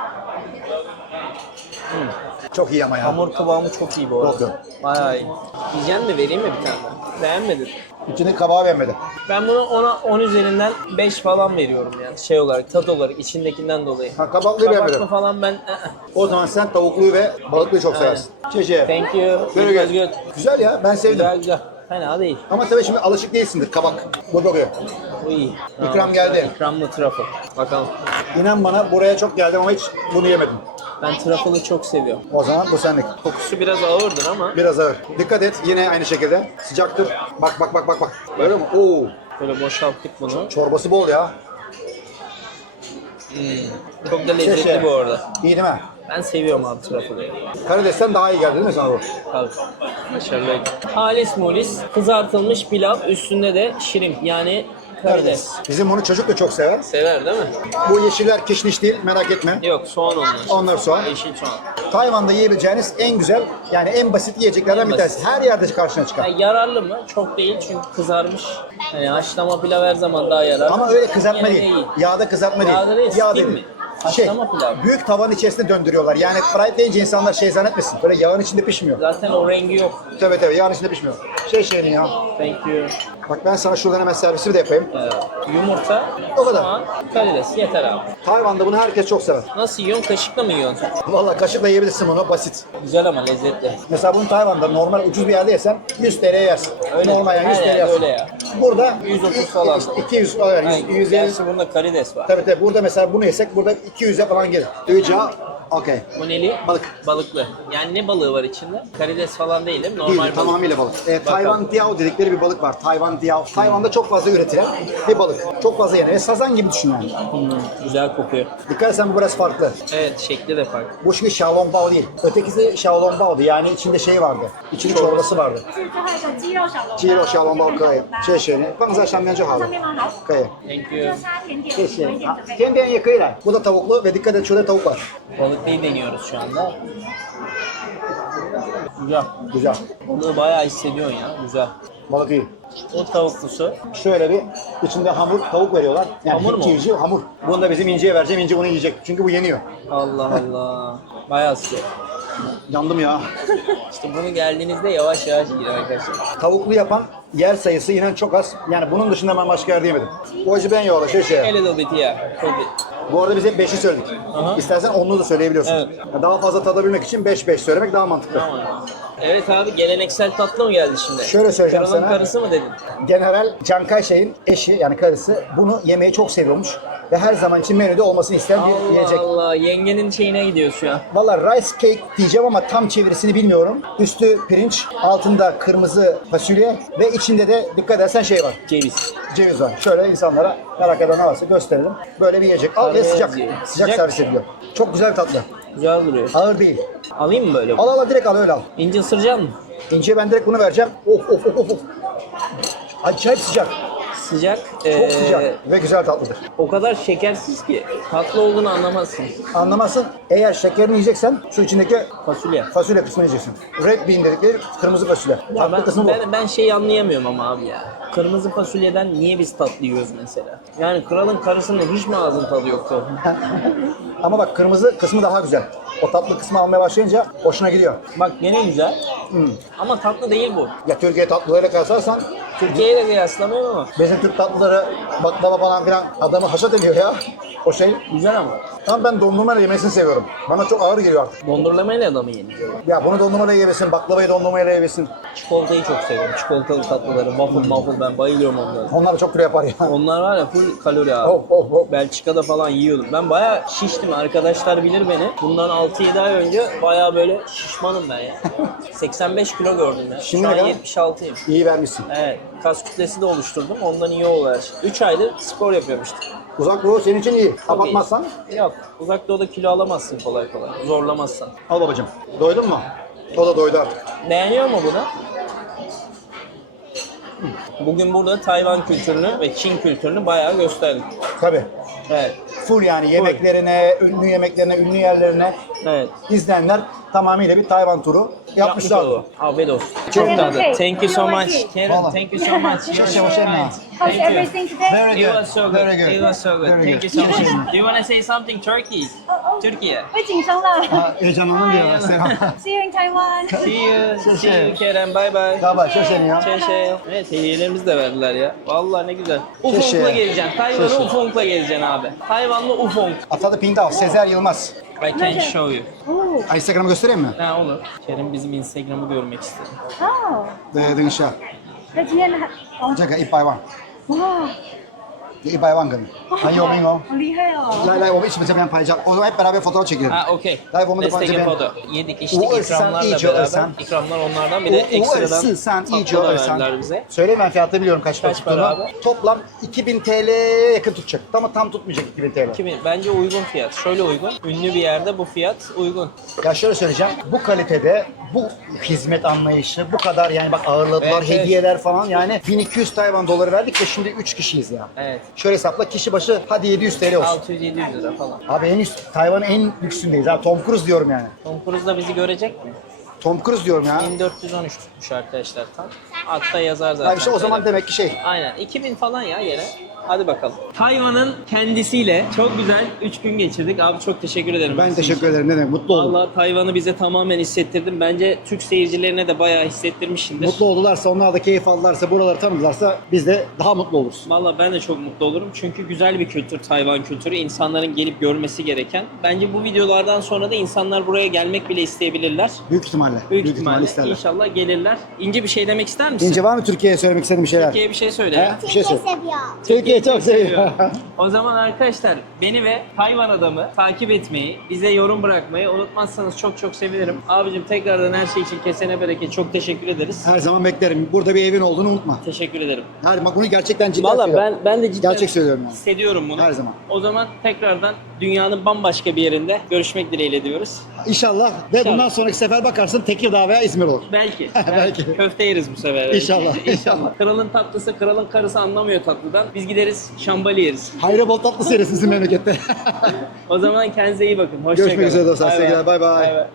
Çok iyi ama ya. Hamur kıvamı çok iyi bu Yok, arada. yok. Bayağı iyi. Yiyeceksin de vereyim mi bir tane? Beğenmedin. İçinin kabağı vermedi. Ben bunu ona 10 üzerinden 5 falan veriyorum yani. Şey olarak, tat olarak, içindekinden dolayı. Ha, kabaklıyı Kabaklı beğenmedim. falan ben... O zaman sen tavukluyu ve balıklıyı çok seversin. Çeşe. Thank you. Very Good, good. good. Güzel ya ben sevdim. Güzel güzel. Fena değil. Ama tabii şimdi alışık değilsindir kabak. Bu çok iyi. Bu iyi. İkram geldi. İkramlı truffle. Bakalım. İnan bana buraya çok geldim ama hiç bunu yemedim. Ben truffle'ı çok seviyorum. O zaman bu senlik. Kokusu biraz ağırdır ama Biraz ağır. Dikkat et yine aynı şekilde. Sıcaktır. Bak. Öyle mi? Oo. böyle boşalttık bunu. Çorbası bol ya. Çok da lezzetli bu arada. İyi değil mi? Ben seviyorum abi truffle'ı. Karidesten daha iyi geldi değil mi sana bu? Tabii. Başarılıydı. Halis mulis, kızartılmış pilav, üstünde de şirin yani karides. Bizim bunu çocuk da çok sever. Sever değil mi? Bu yeşiller kişniş değil merak etme. Yok, soğan onlar. Onlar soğan. Yeşil soğan. Tayvan'da yiyebileceğiniz en güzel yani en basit yiyeceklerden bir tanesi. Her yerde karşına çıkar. Yani yararlı mı? Çok değil çünkü kızarmış. Yani haşlama pilav her zaman daha yararlı. Ama öyle kızartma Yine de değil. iyi. Yağda kızartma değil. Yağda değil, Yağ steam mi? Haşlama pilav. Büyük tavanın içerisinde döndürüyorlar. Yani fried deyince insanlar şey zannetmesin. Böyle yağın içinde pişmiyor. Zaten o rengi yok. Tabii yağın içinde pişmiyor. Şeyini ya. Thank you. Bak ben sana şuradan hemen servisimi de yapayım. Yumurta, O kadar. soğan, karides. Yeter abi. Tayvan'da bunu herkes çok sever. Nasıl yiyorsun? Kaşıkla mı yiyorsun? Vallahi kaşıkla yiyebilirsin bunu basit. Güzel ama lezzetli. Mesela bunu Tayvan'da normal ucuz bir yerde yesen 100 TL'ye yersin. Öyle. Normal yani 100 Her TL yerde yersin. öyle ya. Burada 130 falan. 200 falan yani 100 Gerçi bunda karides var. Tabii burada mesela bunu yesek burada 200'e falan gelir. Üca, okey. Bu neli? Balık. Balıklı. Yani ne balığı var içinde? Karides falan değil mi? Normal Değil, balık. tamamıyla balık. Tayvan Diao dedikleri bir balık var. Tayvan Diao. Tayvan'da çok fazla üretilen bir balık. Çok fazla yenir. Sazan gibi düşün yani. Güzel kokuyor. Dikkat etsen bu biraz farklı. Evet, şekli de farklı. Bu şimdi xiaolongbao değil. Ötekisi xiaolongbao'du. Yani içinde şey vardı. İçinde çorbası vardı. 是最后一个鸡肉小笼包，鸡肉小笼包可以，谢谢你，放在上面就好了上。面吗？好，可以， Thank you. 就差甜点，谢谢有一。点好准备。甜点也可以来。Bu da tavuklu ve dikkat et şurada tavuk var. Balıklıyı deniyoruz şu anda. Güzel. Güzel. Balığı bayağı hissediyorsun ya. Güzel. Balık iyi. O tavuklusu. Şöyle bir içinde hamur, tavuk veriyorlar. Yani Hamur mu? Hintçi, hamur. Bunu da bizim İnci'ye vereceğim. İnci bunu yiyecek. Çünkü bu yeniyor. Allah Allah. Bayağı sıkı. Yandım ya. İşte bunu geldiğinizde yavaş yavaş yiyin arkadaşlar. Tavuklu yapan yer sayısı inan çok az. Yani bunun dışında ben başka yerde yemedim. Bu acı ben yola A şey. little bit yeah. Could be. Bu arada biz hep 5'i söyledik. Aha. İstersen 10'lu da söyleyebiliyorsun. Evet. Daha fazla tadabilmek için 5-5 söylemek daha mantıklı. Tamam. Evet abi, geleneksel tatlı mı geldi şimdi? Şöyle söyleyeceğim Kralın sana. karısı mı dedin? General Chiang Kai-shek'in eşi yani karısı bunu yemeyi çok seviyormuş ve her zaman için menüde olmasını isteyen bir Allah yiyecek. Allah, yengenin şeyine gidiyor şu an. Valla rice cake diyeceğim ama tam çevirisini bilmiyorum. Üstü pirinç, altında kırmızı fasulye ve içinde de dikkat edersen şey var. Ceviz. Ceviz var. Şöyle insanlara merak eden varsa gösterelim. Böyle bir yiyecek. Al ve Evet, sıcak. sıcak. Sıcak servis ediliyor. Çok güzel bir tatlı. Güzel duruyor. Ağır değil. Alayım mı böyle? Al direkt al öyle al. İnce ısıracak mısın? İnciye ben direkt bunu vereceğim. Of. Acayip sıcak. Sıcak. Çok sıcak ve güzel tatlıdır. O kadar şekersiz ki tatlı olduğunu anlamazsın. Anlamazsın. Eğer şekerini yiyeceksen şu içindeki Fasulye. fasulye kısmını yiyeceksin. Red bean dedikleri kırmızı fasulye. Ya Tatlı kısmı bu. ben şeyi anlayamıyorum ama abi ya. Kırmızı fasulyeden niye biz tatlı yiyoruz mesela? Yani kralın karısının hiç mi ağzın tadı yoktu? Ama bak kırmızı kısmı daha güzel. O tatlı kısmı almaya başlayınca hoşuna gidiyor. Bak gene güzel. Ama tatlı değil bu. Ya Türkiye tatlılarıyla kıyaslarsan Türkiye'yle kıyaslamıyorum ama. bizim Türk tatlıları baklava falan filan adamı haşat ediyor ya. O şey Güzel ama. tam ben dondurmayla yemesini seviyorum. Bana çok ağır geliyor artık. Dondurlamayla da mı yeniyor? Ya bunu dondurmayla yemesin, baklavayı dondurmayla yemesin. Çikolatayı çok seviyorum. Çikolatalı tatlıları, waffle ben bayılıyorum onlara. Onlar da çok kilo yapar ya. Onlar var ya full kalori abi. Hop hop hop. Belçika'da falan yiyordum. Ben bayağı şiştim. Arkadaşlar bilir beni. Bundan 6-7 ay önce bayağı böyle şişmanım ben ya. 85 kilo gördüm ya. Şimdi Şu an ne kadar? 76'yım. İyi vermişsin. Evet. Kas kütlesi de oluşturdum. Ondan iyi oldu her şey. 3 aydır spor yapıyorum işte. Uzak doğu senin için iyi. Çok Kapatmazsan. iyi. Yok. Uzak doğuda kilo alamazsın kolay kolay. Zorlamazsan. Al babacığım. Doydun mu? O da doydu artık. Beğeniyor mu bunu? Bugün burada Tayvan kültürünü ve Çin kültürünü bayağı gösterdik. Tabii. Evet. Full yani yemeklerine, ünlü yerlerine Evet. izleyenler tamamıyla bir Tayvan turu yapmışlar. oldu. Afiyet olsun. Çok Çok tatlı. tatlı. Thank you so much. Karen, Vallahi. thank you so much. Şeşe, şeşe. How's everything today? Very It good. was so good. Very good. It was so good. Very Thank good. you so much. Do you want to say something Turkey? Türkiye. 会紧张啦。 Heyecanlandım diyor. Selam. See you in Taiwan. See you. See you Kerem. Bye bye. Bye şeşe ya. Şeşe. Evet hediyelerimizi de verdiler ya. Vallahi ne güzel. Şeşe. Ufong'la geleceksin. Tayvan'ı Şeşe. Ufong'la gezeceksin abi. Tayvanlı Ufong. Atadı Pingdao, Sezer Yılmaz. I can show you. Oh. Instagram'ı göstereyim mi? Ha olur. Kerem bizim Instagram'ı görmek istedi. Oh. 等一下，那今天的哦，这个100万，哇， 100万根，很有名哦。好厉害哦！来来，我们一起这边拍照，我们hep beraber fotoğraf çekelim. Ha okey. Dayı, bunu da Let's take a bence ben- photo. Yedik içtik Uğur Sen, ikramlarla iyice beraber. ölsen. İkramlar onlardan bir de ekstradan sen tatlı iyice da ölsen. verdiler bize. Söyleyeyim ben fiyatı biliyorum kaç para Kaç para tuttuğunu. abi? Toplam 2000 TL'ye yakın tutacak. Tam tutmayacak 2000 TL. Kimi? Bence uygun fiyat. Şöyle uygun. Ünlü bir yerde bu fiyat uygun. Ya şöyle söyleyeceğim. Bu kalitede, bu hizmet anlayışı, bu kadar yani bak ağırladılar, Evet, evet. hediyeler falan yani 1200 Tayvan doları verdik ve şimdi 3 kişiyiz ya. Evet. Şöyle hesapla kişi başı hadi 700 TL olsun. 600-700 lira falan. Abi en üst, Tayvan'ın en lüksündeyiz abi. Tom Cruise diyorum yani. Tom Cruise da bizi görecek mi? Tom Cruise diyorum ya. 1413 tutmuş arkadaşlar tam. Altta yazar zaten. Ya işte o zaman demek ki şey. Aynen. 2000 falan ya yine. Hadi bakalım. Tayvan'ın kendisiyle çok güzel 3 gün geçirdik. Abi çok teşekkür ederim. Ben teşekkür ederim. Ne demek? Mutlu oldum. Vallahi Tayvan'ı bize tamamen hissettirdin. Bence Türk seyircilerine de bayağı hissettirmişsindir. Mutlu oldularsa, onlar da keyif aldılarsa, buraları tanıdılarsa biz de daha mutlu oluruz. Vallahi ben de çok mutlu olurum. Çünkü güzel bir kültür, Tayvan kültürü. İnsanların gelip görmesi gereken. Bence bu videolardan sonra da insanlar buraya gelmek bile isteyebilirler. Büyük ihtimalle. Büyük ihtimalle isterler. inşallah gelirler. İnce bir şey demek ister misin? İnce var mı Türkiye'ye söylemek istediğin bir şeyler? Türkiye'ye bir şey söyle. He? Bir şey söyle. Türkiye'yi çok seviyor. O zaman arkadaşlar beni ve Tayvan adamı takip etmeyi, bize yorum bırakmayı unutmazsanız çok çok sevinirim. Abicim tekrardan her şey için kesene bereket çok teşekkür ederiz. Her zaman beklerim. Burada bir evin olduğunu unutma. Teşekkür ederim. Her bak bunu gerçekten ciddi Valla söylüyorum. ben de cidden Gerçek söylüyorum yani. hissediyorum bunu. Her zaman. O zaman tekrardan dünyanın bambaşka bir yerinde görüşmek dileğiyle diyoruz. İnşallah ve İnşallah. bundan sonraki sefer bakarsın Tekirdağ veya İzmir olur. Belki. Belki. Köfte yeriz bu sefer. belki. İnşallah, inşallah. Kralın tatlısı, kralın karısı anlamıyor tatlıdan. Biz gideriz şambali yeriz. Hayra bol tatlı seyret sizin memlekette. O zaman kendinize iyi bakın. Hoşça Görüşmek kalın. üzere dostlar. Bay bay. Sevgiler. Bay bay. Bay bay.